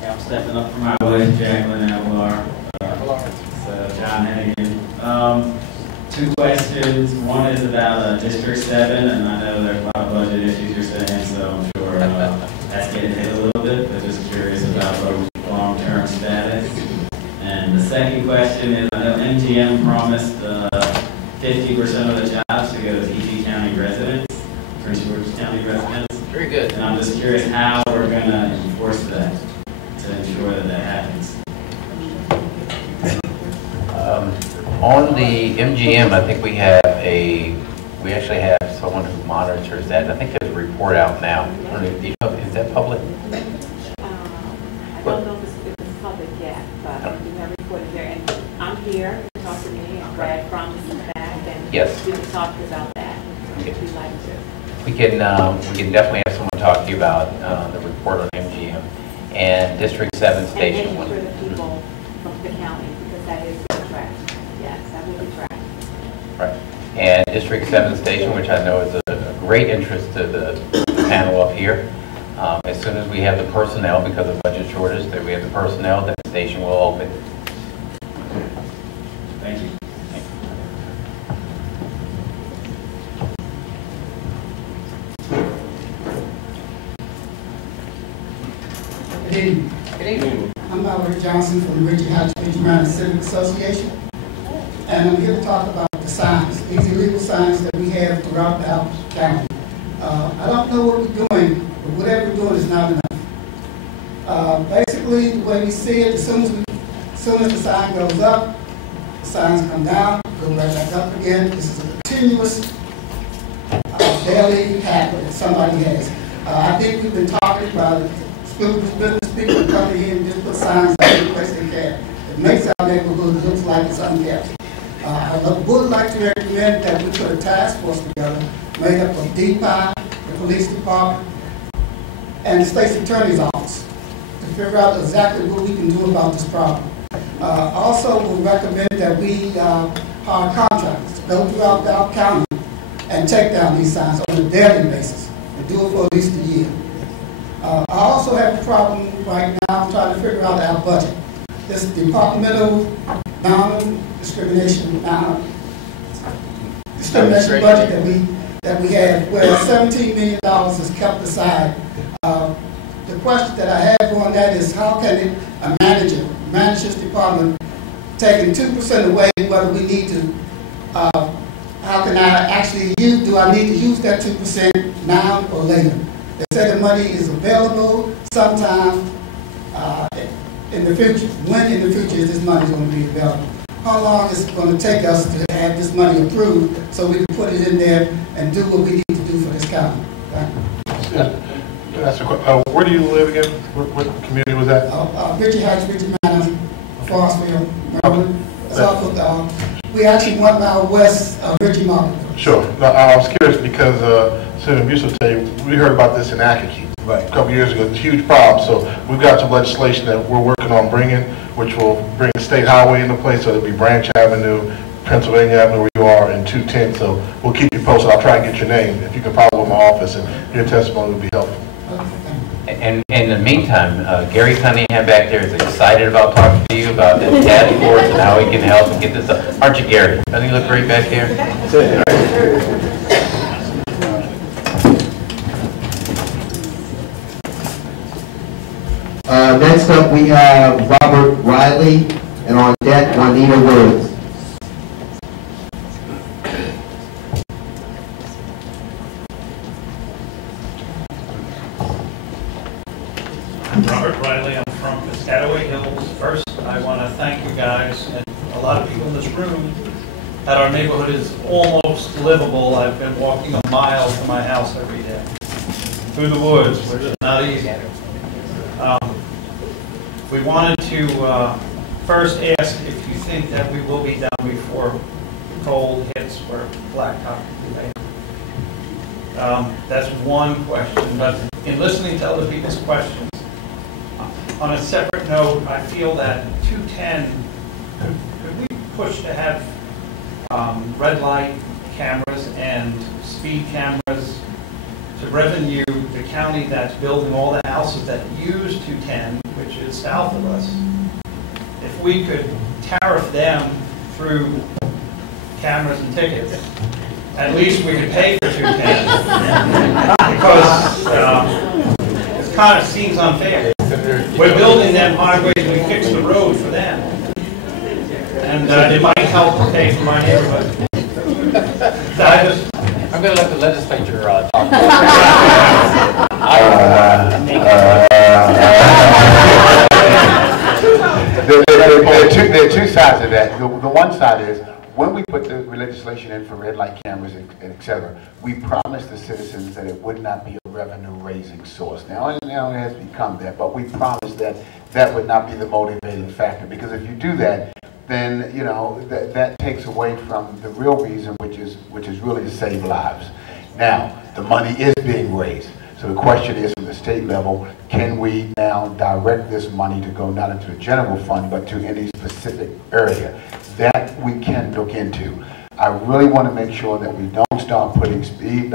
I'm stepping up for my wife, Jacqueline Avalar. John Hennigan. Two questions. One is about District 7, and I know there's a lot of budget issues you're saying, so I'm sure that's getting hit a little bit, but just curious about the long-term status. And the second question is, I know MGM promised 50% of the jobs to go to PG County residents, Prince George's County residents. Very good. And I'm just curious how we're going to enforce that to ensure that that happens. On the MGM, I think we actually have someone who monitors that. I think there's a report out now. Is that public? I don't know if it's public yet, but we have reported there. And I'm here to talk to me, and Brad promised to come back, and Yes. we can talk about that if you'd like to. We can definitely have someone talk to you about the report on MGM and District 7 station. And for the people from the county, because that is tracked. Yes, that will be tracked. Right. And District 7 station, which I know is a great interest to the panel up here. As soon as we have the personnel, because of budget shortage, that we have the personnel, that the station will open. Thank you. Good evening. Good evening. I'm Albert Johnson from the Richard Hatch Maryland Civic Association, and I'm here to talk about the signs, these illegal signs that we have throughout the county. I don't know what we're doing, but whatever we're doing is not enough. Basically, the way we see it, as soon as the sign goes up, the signs come down, go right back up again. This is a continuous daily habit that somebody has. I think we've been talking about business people come here and just put signs every place they can. It makes our neighborhood look like it's unkept. I would like to recommend that we put a task force together made up of DPI, the police department, and the state's attorney's office to figure out exactly what we can do about this problem. Also, we recommend that we hire contractors to go throughout Dallas County and take down these signs on a daily basis and do it for at least a year. I also have a problem right now. I'm trying to figure out our budget. This departmental discrimination budget that we have, where $17 million is kept aside. The question that I have on that is, how can a manager's department, taking 2% away, whether we need to, how can I actually use, do I need to use that 2% now or later? They say the money is available sometime in the future. When in the future is this money going to be available? How long is it going to take us to have this money approved so we can put it in there and do what we need to do for this county? Where do you live again? What community was that? Richard Hatch, Richard Manor, Forestville, Maryland. That's off of, we actually 1 mile west of Richard Market. Sure. No, I was curious because Senator Busuttil, we heard about this in Akakeek a couple years ago. It's a huge problem. So we've got some legislation that we're working on bringing, which will bring the state highway into place. So it'll be Branch Avenue, Pennsylvania Avenue, where you are, and 210. So we'll keep you posted. I'll try and get your name. If you can follow with my office, and your testimony would be helpful. And in the meantime, Gary Cunningham back there is excited about talking to you about the task force and how he can help and get this up. Aren't you, Gary? Doesn't he look great back here? Next up, we have Robert Riley, and on deck, Juanita Woods. I'm Robert Riley. I'm from Piscataway Hills. First, I want to thank you guys and a lot of people in this room that our neighborhood is almost livable. I've been walking a mile to my house every day through the woods, which is not easy. We wanted to first ask if you think that we will be down before cold hits for blacktop. That's one question, but in listening to other people's questions, on a separate note, I feel that 210, could we push to have red light cameras and speed cameras to revenue the county that's building all the houses that use 210, which is south of us, if we could tariff them through cameras and tickets, at least we could pay for 2 cans. Because it kind of seems unfair. We're building them highways, we fix the road for them. And it might help pay for my neighborhood. I'm going to let the legislature talk. There are two sides of that. The one side is, when we put the legislation in for red light cameras and et cetera, we promised the citizens that it would not be a revenue-raising source. Now it has become that, but we promised that that would not be the motivating factor, because if you do that, then that takes away from the real reason, which is really to save lives. Now the money is being raised, so the question is, from the state level, can we now direct this money to go not into the general fund but to any specific area? That we can look into. I really want to make sure that we don't start putting speed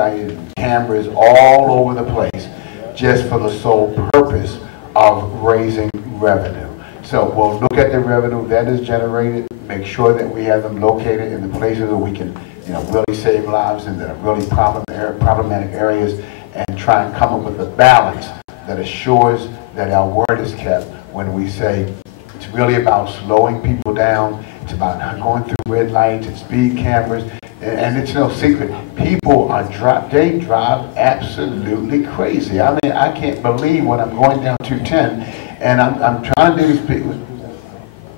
cameras all over the place just for the sole purpose of raising revenue. So we'll look at the revenue that is generated, make sure that we have them located in the places where we can really save lives and that are really problematic areas, and try and come up with a balance that assures that our word is kept when we say it's really about slowing people down. It's about not going through red lights and speed cameras, and it's no secret. People they drive absolutely crazy. I mean, I can't believe when I'm going down 210 and I'm trying to do the speed.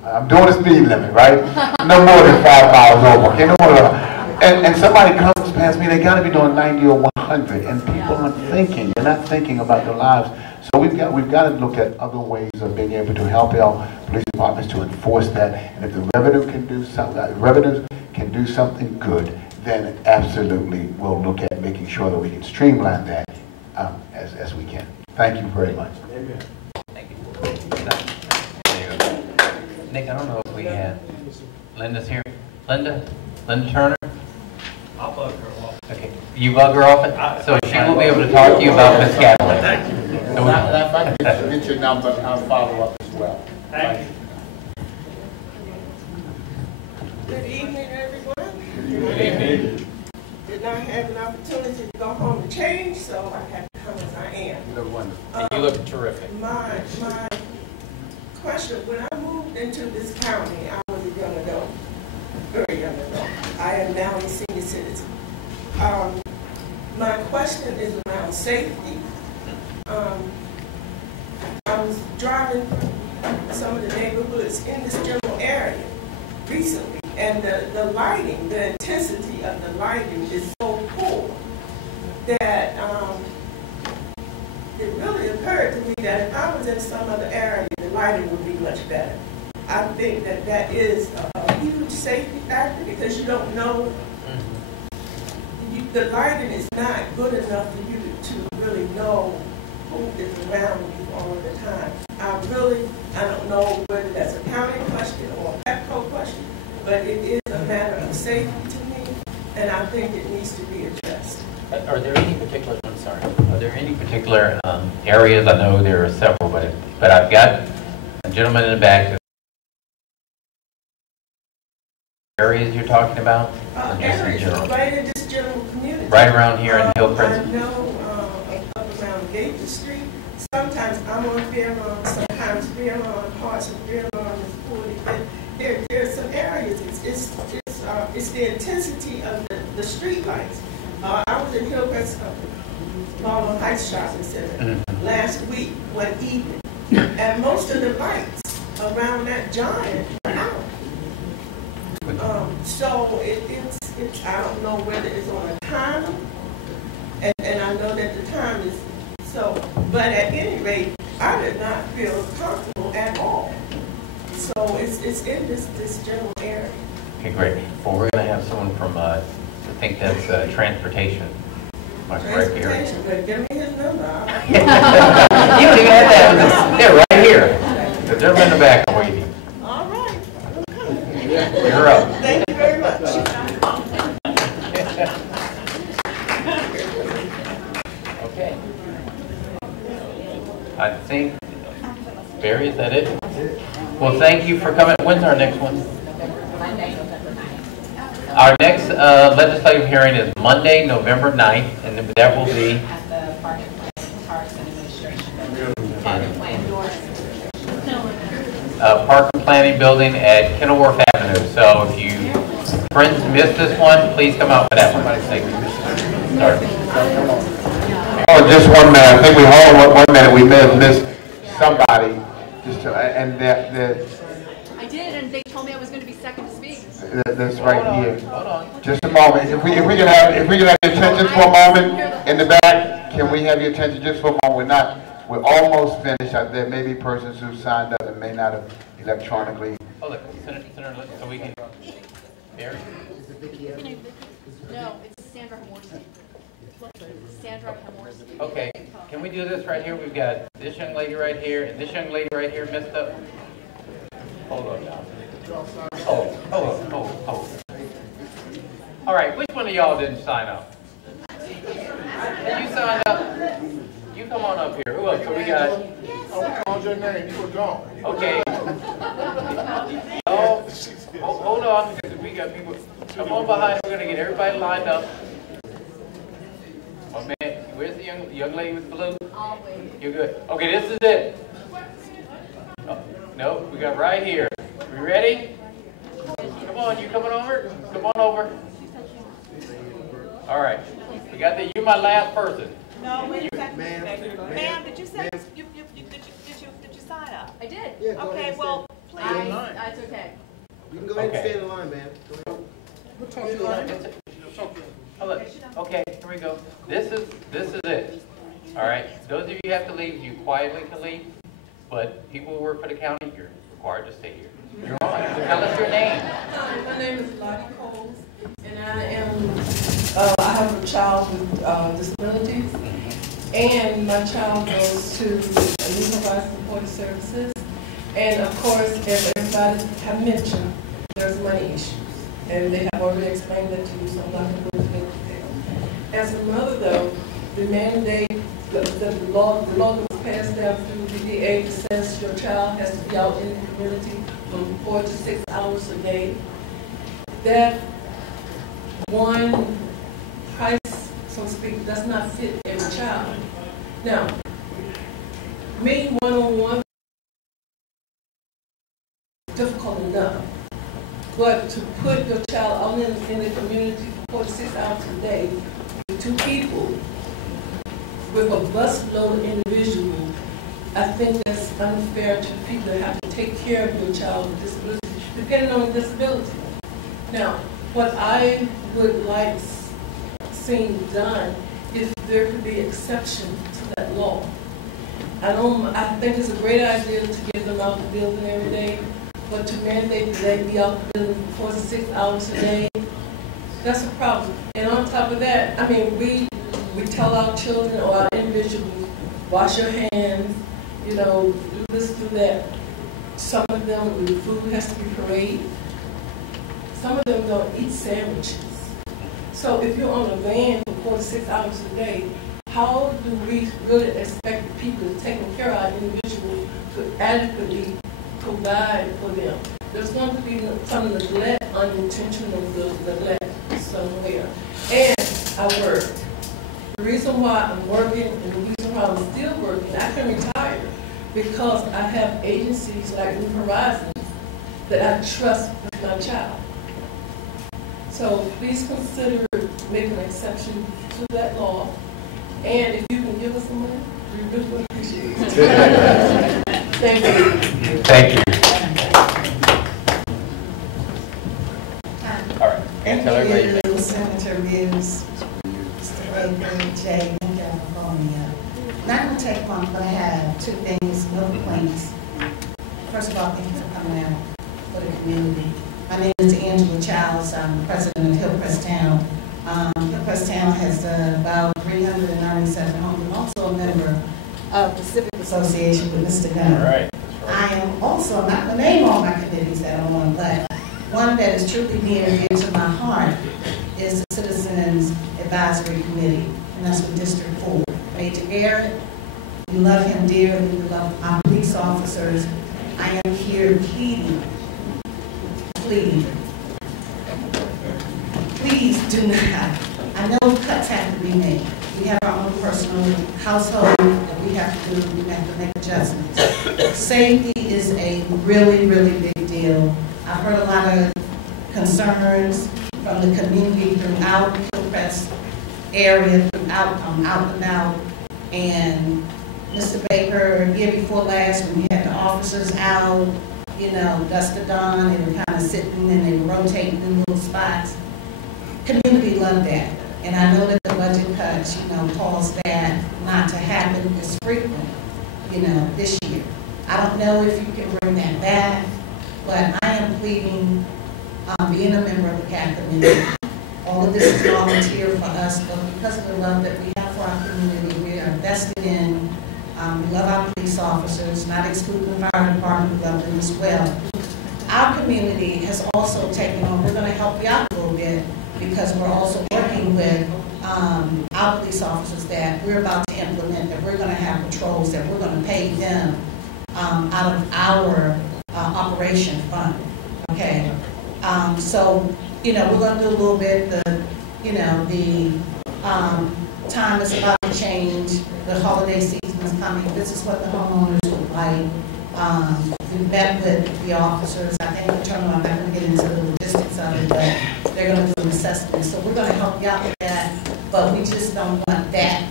I'm doing the speed limit, right? No more than 5 miles over. Okay, no more than. And somebody comes past me, they got to be doing 90 or 100, and people aren't thinking. They're not thinking about their lives. So we've got to look at other ways of being able to help our police departments to enforce that. And if the revenues can do something good, then absolutely we'll look at making sure that we can streamline that as we can. Thank you very much. Amen. Thank you. There you go. Nick, I don't know if we have Linda's here. Linda Turner. I'll bug her off. Okay, you bug her off, so she will be able to talk to you about Miss Catalan. Thank you. If I can get your number, I'll follow up as well. Thank you. Good evening, everyone. Good evening. Did not have an opportunity to go home to change, so I have to come as I am. You look wonderful. And you look terrific. My question, when I moved into this county, I was a young adult, very young adult. I am now a senior citizen. My question is around safety. I was driving through some of the neighborhoods in this general area recently, and the lighting, the intensity of the lighting is so poor that it really occurred to me that if I was in some other area, the lighting would be much better. I think that that is a huge safety factor, because you don't know, the lighting is not good enough for you to really know who is around you all the time. I don't know whether that's a county question or a PEPCO question, but it is a matter of safety to me, and I think it needs to be addressed. Are there any particular, I'm sorry, are there any particular areas? I know there are several, but I've got a gentleman in the back. Areas you're talking about? Or just in general? Right in this general community. Right around here in Hillcrest? I know up around Gaither Street. Sometimes I'm on Fairlawn, sometimes Fairlawn, parts of Fairlawn is poorly lit. There's some areas, it's the intensity of the street lights. I was in Hillcrest, Marlon Heights Shopping Center last week, one evening, and most of the lights around that giant are out. So it's I don't know whether it's on a time, and I know that the time is so, but at any rate, I did not feel comfortable at all. So it's in this general area. Okay, great. Well, we're going to have someone from, I think that's transportation. Am I correct here? Transportation, but give me his number. You don't even have that. They're right here. The gentleman in the back are waiting. All right. You're up. Thank you very much. Okay. I think Barry, is that it? Well, thank you for coming. When's our next one? Our next legislative hearing is Monday, November 9th, and that will be At the Parks and Administration. Park and Planning Building at Kenilworth Avenue. So if you friends missed this one, please come out for that one. Thank you. Sorry. Oh, just 1 minute. I think we hold 1 minute. We may have missed somebody. Just to, and I did, and they told me I was going to be second to speak. That's right here. Just a moment. If we can have your attention for a moment in the back, can we have your attention just for a moment? We're almost finished. There may be persons who signed up and may not have electronically. Oh, look, Senator, so we can. Barry? No, it's Sandra Hamorski. Sandra Hamorski. Okay, can we do this right here? We've got this young lady right here and this young lady right here messed up. Hold on now. Oh. All right, which one of y'all didn't sign up? You signed up? You come on up here. Who else? So we got. Oh, we called your name. You were gone. Okay. Oh, hold on, because we got people. Come on behind. We're gonna get everybody lined up. Oh man, where's the young lady with blue? You're good. Okay, this is it. Oh, no, we got right here. We ready? Come on, you coming over? Come on over. All right, we got the. You're my last person. No, wait a second. Ma'am, did you say did you sign up? I did. Yeah, Okay, well, please. That's okay. You can go ahead and stay in line, ma'am. Okay, here we go. This is it. All right. Those of you who have to leave, you quietly can leave. But people who work for the county, you're required to stay here. You're on. Tell us your name. Hi, my name is Lottie Coles, and I have a child with disabilities, and my child goes to Youth Provider Support Services, and of course, as everybody have mentioned, there's money issues, and they have already explained that to you, so I'm not going to go into detail. As a mother, though, the mandate, the law that was passed down through the DA that says your child has to be out in the community from 4 to 6 hours a day. That one price, so to speak, does not fit every child. Now, me one-on-one, difficult enough, but to put your child out in the community for 4 to 6 hours a day with 2 people, with a busload of individual, I think that's unfair to people that have to take care of your child with disability, depending on the disability. Now, what I would like seen done, if there could be exception to that law. I think it's a great idea to get them out the building every day, but to mandate that they be out the building 4 to 6 hours a day, that's a problem. And on top of that, I mean, we tell our children or our individuals, wash your hands, you know, do this, do that. Some of them, the food has to be pureed. Some of them don't eat sandwiches. So if you're on a van for 4 to 6 hours a day, how do we really expect the people taking care of our individuals to adequately provide for them? There's going to be some neglect, unintentional neglect somewhere. And I work. The reason why I'm working and the reason why I'm still working, I can retire because I have agencies like New Horizons that I trust with my child. So please consider making an exception to that law. And if you can give us some money, we really would appreciate it. Thank you. Thank you. All right. Thank you, Senator Mills, Mr. Baker, Jay, in California. Not going to take long, but I have 2 things, no complaints. First of all, thank you for coming out for the community. My name is Angela Childs. I'm president of Hillcrest Town. Hillcrest Town has about 397 homes. I'm also a member of the Civic Association with Mr. Gunn. All right. I am also, not to name all my committees that I'm on, but one that is truly near and dear to my heart is the Citizens Advisory Committee, and that's with District 4. Major Garrett, we love him dearly. I believe police officers, I am here pleading, please do not. I know cuts have to be made. We have our own personal household that we have to do. We have to make adjustments. Safety is a really, really big deal. I've heard a lot of concerns from the community throughout Hillcrest area, throughout out and out. And Mr. Baker, year before last, when we had the officers out, you know, dusk to dawn, they were kind of sitting and they were rotating in little spots. Community loved that. And I know that the budget cuts, you know, caused that not to happen as frequent, you know, this year. I don't know if you can bring that back, but I am pleading, being a member of the CAT community. All of this is volunteer for us, but because of the love that we have for our community, we are invested in. We love our police officers, not excluding the fire department, we love them as well. Our community has also taken on, we're going to help you out a little bit, because we're also working with our police officers that we're about to implement, that we're going to have patrols, that we're going to pay them out of our operation fund, okay? So, you know, we're going to do a little bit, you know, the time is about to change, the holiday season is coming, this is what the homeowners would like. We met with the officers. I think the terminal, I'm not going to get into the logistics of it, but they're going to do an assessment. So we're going to help you out with that, but we just don't want that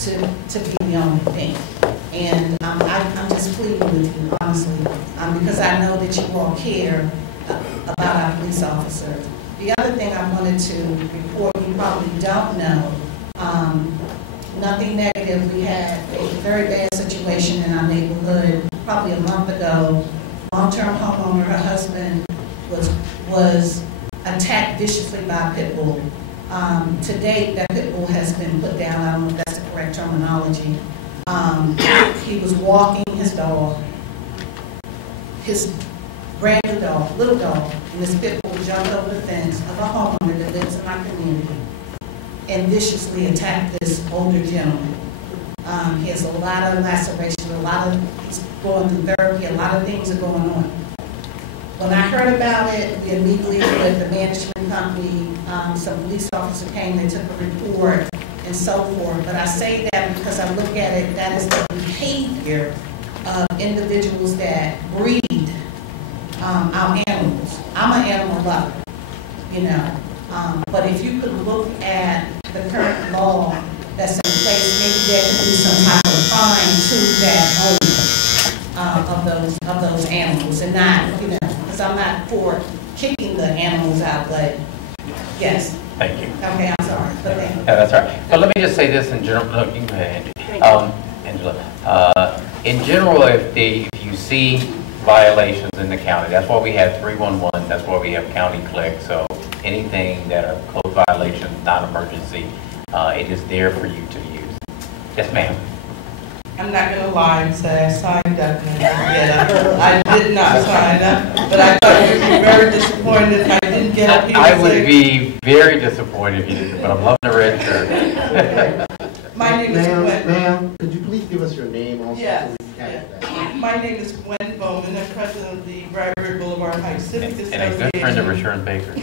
to be the only thing. And I'm just pleading with you, honestly, because I know that you all care about our police officers. The other thing I wanted to report, you probably don't know, nothing negative. We had a very bad situation in our neighborhood probably a month ago. Long-term homeowner, her husband was attacked viciously by a pit bull. To date, that pit bull has been put down. I don't know if that's the correct terminology. He was walking his dog, his brand new dog, little dog, and this pit bull jumped over the fence of a homeowner that lives in my community and viciously attacked this older gentleman. He has a lot of laceration, he's going through therapy, a lot of things are going on. When I heard about it, we immediately with the management company, some police officer came, they took a report and so forth. But I say that because I look at it, that is the behavior of individuals that breed our animals. I'm an animal lover, you know. But if you could look at the current law that's in place, maybe there could be some type of fine to that owner of those animals, and not, you know, because I'm not for kicking the animals out, but yes. Thank you. Okay, I'm sorry. But thank you. Yeah, that's right. But let me just say this in general. Look, you can go ahead, Angela. In general, if you see violations in the county, that's why we have 311. That's why we have county click. So anything that are code violations, non-emergency, it is there for you to use. Yes, ma'am. I'm not going to lie and say I signed up and I did not sign up, but I thought you'd be very disappointed if I didn't get up here. I would be very disappointed if you didn't, but I'm loving the red shirt. My name is Gwen. Ma'am, could you please give us your name also? Yes. My name is Gwen Bowman. I'm president of the Briarwood Boulevard Heights Civic Association. And a good friend of Rashawn Baker. We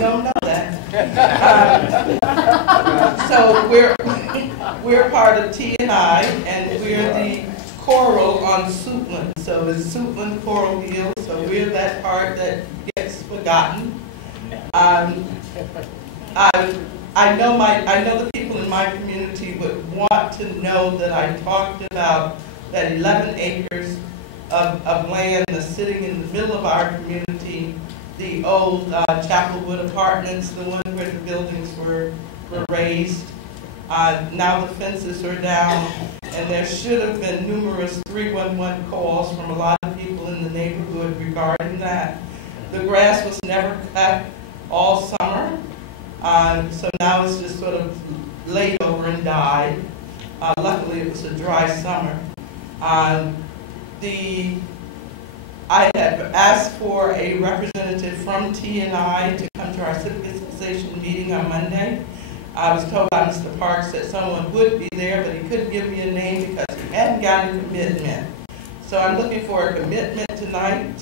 don't know that. So we're part of T&I, and we're the coral on Suitland. So it's Suitland Coral Hill. So we're that part that gets forgotten. I know the people in my community would want to know that I talked about that 11 acres of land that's sitting in the middle of our community, the old Chapelwood Apartments, the one where the buildings were raised. Now the fences are down, and there should have been numerous 311 calls from a lot of people in the neighborhood regarding that. The grass was never cut all summer. So now it's just sort of laid over and died. Luckily, it was a dry summer. I had asked for a representative from T&I to come to our Civic Association meeting on Monday. I was told by Mr. Parks that someone would be there, but he couldn't give me a name because he hadn't gotten a commitment. So I'm looking for a commitment tonight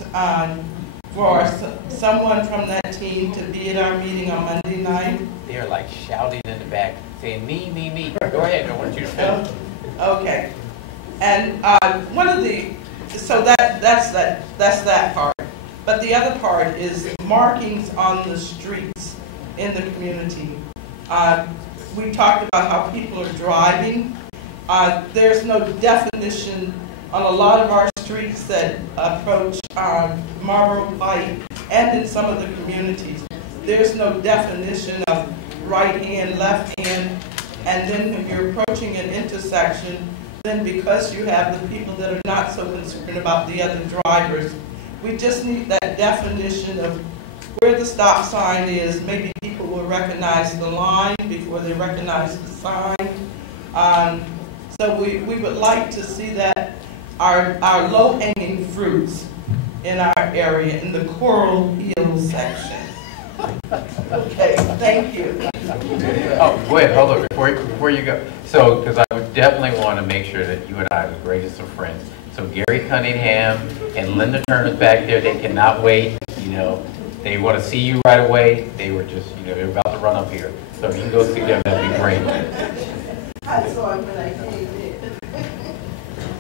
for someone from that team to be at our meeting on Monday night. They're like shouting in the back, saying, me. Go ahead, I want you to finish. Okay. And one of the, so that's that part. But the other part is markings on the streets in the community. We talked about how people are driving. There's no definition on a lot of our streets that approach Marlboro Pike and in some of the communities. There's no definition of right hand, left hand, and then when you're approaching an intersection, then because you have the people that are not so concerned about the other drivers, we just need that definition of where the stop sign is. Maybe people will recognize the line before they recognize the sign. So we would like to see that our low-hanging fruits in our area, in the Coral Hills section. Okay, thank you. Oh, wait, hold on, before you go. So, because I would definitely want to make sure that you and I are the greatest of friends. So Gary Cunningham and Linda Turner's back there, they cannot wait, you know. They want to see you right away. They were just, you know, they're about to run up here. So if you can go see them, that'd be great. I saw it when I came in.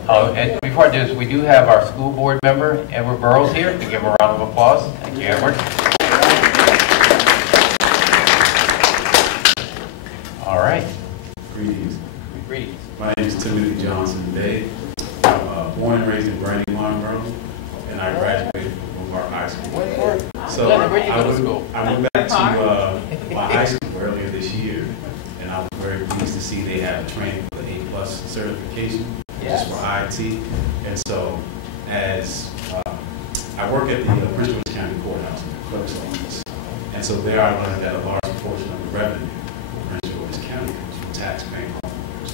Oh, and before I do this, we do have our school board member, Edward Burrows, here. To give him a round of applause. Thank you, Edward. All right. Greetings. Greetings. My name is Timothy Johnson Day. I'm born and raised in Brandywine, Maryland, and I graduated from Lamar High School. So where did you go to school? I went back to my high school earlier this year, and I was very pleased to see they have training for the A+ certification, just for IT. And so, as I work at the Prince George's County Courthouse, the clerk's office, and so there I learned that a large portion of the revenue for Prince George's County comes from tax-paying homeowners.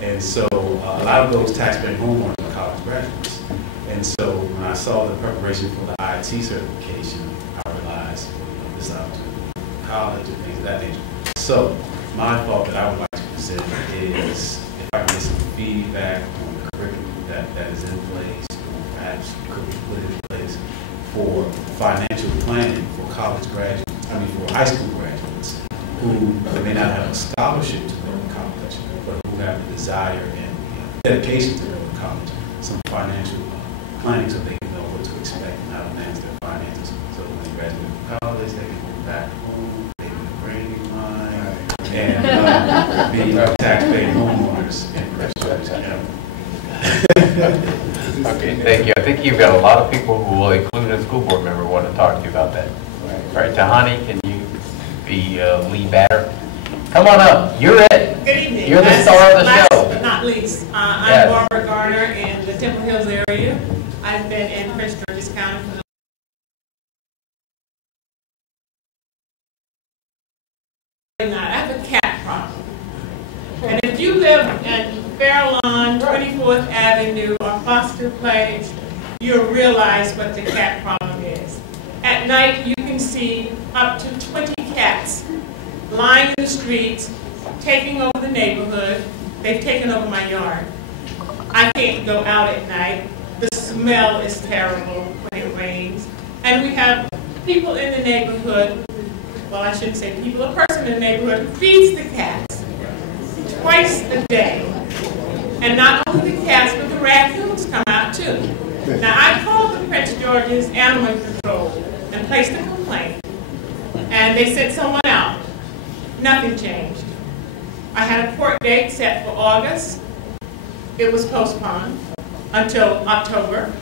And so, a lot of those tax-paying homeowners are college graduates. And so, when I saw the preparation for the IT certification, I realized, this opportunity, college and things of that nature. So, my thought that I would like to present is, if I can get some feedback on the curriculum that is in place, or perhaps could be put in place for financial planning for college graduates, for high school graduates who may not have a scholarship to go to college, but who have the desire and dedication to go to college, some financial planning so they can know what to expect and how to manage their finances. So when they graduate from college, they can go back home, they can bring mine, and be tax-paying homeowners in Prince George's County. Okay, thank you. I think you've got a lot of people who will include a school board member who want to talk to you about that. All right, Tahani, can you be lead batter? Come on up. You're it. Good evening. You're the star of the last show. but not least, I'm Yes. Barbara Garner in the Temple Hills area. I've been in Prince George's County for the I have a cat problem. And if you live in Fairlawn, 24th Avenue, or Foster Place, you'll realize what the cat problem is. At night, you can see up to 20 cats lying in the streets, taking over the neighborhood. They've taken over my yard. I can't go out at night. The smell is terrible when it rains. And we have people in the neighborhood, well, I shouldn't say people, a person in the neighborhood who feeds the cats twice a day. And not only the cats, but the raccoons come out too. Now, I called the Prince George's Animal Control and placed a complaint. And they sent someone out. Nothing changed. I had a court date set for August. It was postponed until October.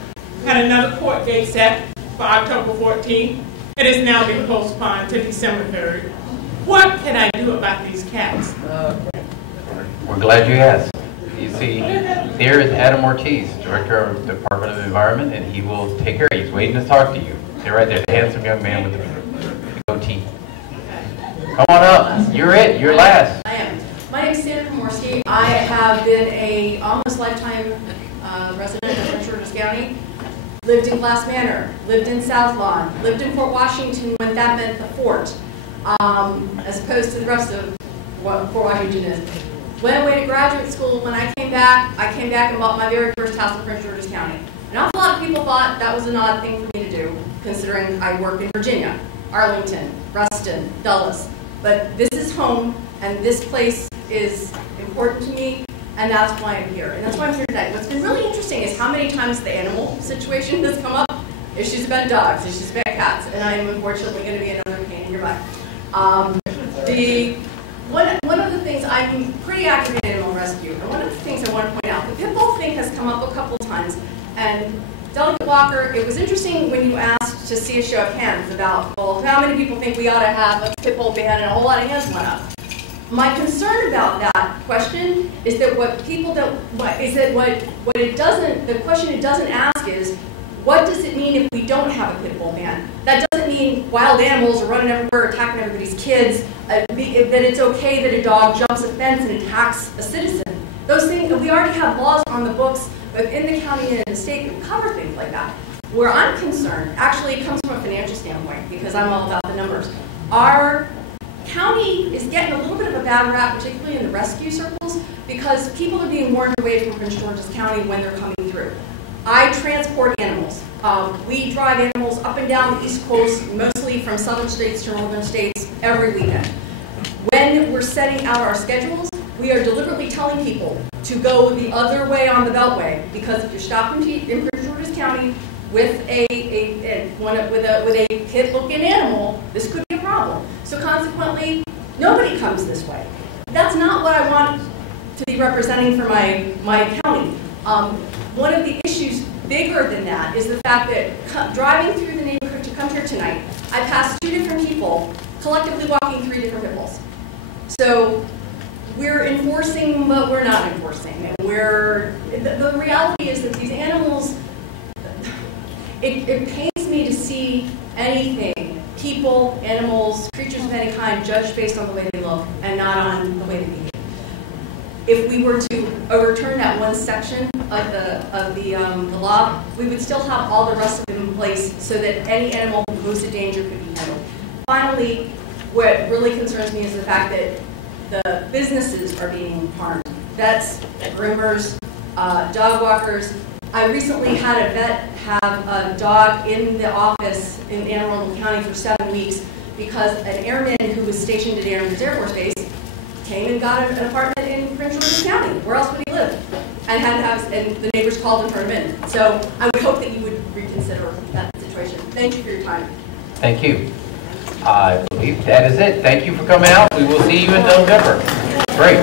Had another court date set for October 14th. It has now been postponed to December 3rd. What can I do about these cats? We're glad you asked. You see, there is Adam Ortiz, Director of the Department of Environment, and he will take care of you. He's waiting to talk to you. They're right there, the handsome young man with the goatee. Come on up. You're it. You're last. I am. My name is Sandra Morski. I have been a almost lifetime resident of Prince George's County. Lived in Glass Manor, lived in South Lawn, lived in Fort Washington when that meant the fort, as opposed to the rest of Washington is. Went away to graduate school. When I came back and bought my very first house in Prince George's County. An awful lot of people thought that was an odd thing for me to do, considering I work in Virginia, Arlington, Ruston, Dulles. But this is home, and this place is important to me, and that's why I'm here. And that's why I'm here today. What's been really interesting is how many times the animal situation has come up. Issues about dogs, issues about cats, and I am unfortunately going to be another pain in your butt. One of the things, I'm pretty active in animal rescue, and one of the things I want to point out, the pit bull thing has come up a couple times, and Delegate Walker, it was interesting when you asked to see a show of hands about, well, how many people think we ought to have a pit bull ban, and a whole lot of hands went up. My concern about that question is that the question it doesn't ask is, what does it mean if we don't have a pit bull ban? That doesn't mean wild animals are running everywhere, attacking everybody's kids, that it's okay that a dog jumps a fence and attacks a citizen. Those things, we already have laws on the books within the county and in the state that cover things like that. Where I'm concerned, actually it comes from a financial standpoint, because I'm all about the numbers. Our county is getting a little bit of a bad rap, particularly in the rescue circles, because people are being warned away from Prince George's County when they're coming through. I transport animals. We drive animals up and down the East Coast, mostly from southern states to northern states, every weekend. When we're setting out our schedules, we are deliberately telling people to go the other way on the Beltway, because if you're stopping in Prince George's County with a pit-looking animal, this could be a problem. So consequently, nobody comes this way. That's not what I want to be representing for my county. One of the issues bigger than that is the fact that driving through the neighborhood to come here tonight, I passed 2 different people collectively walking 3 different pit bulls. So we're enforcing, but we're not enforcing. And the reality is that these animals, it pains me to see anything, people, animals, creatures of any kind, judged based on the way they look and not on the way they behave. If we were to overturn that one section of the law, we would still have all the rest of them in place so that any animal who posed a danger could be handled. Finally, what really concerns me is the fact that the businesses are being harmed. Vets, groomers, dog walkers. I recently had a vet have a dog in the office in Anne Arundel County for 7 weeks because an airman who was stationed at Andrews Air Force Base came and got an apartment in Prince George's County. Where else would he live? And had to have, and the neighbors called and turned him in. So I would hope that you would reconsider that situation. Thank you for your time. Thank you. I believe that is it. Thank you for coming out. We will see you in November. Great.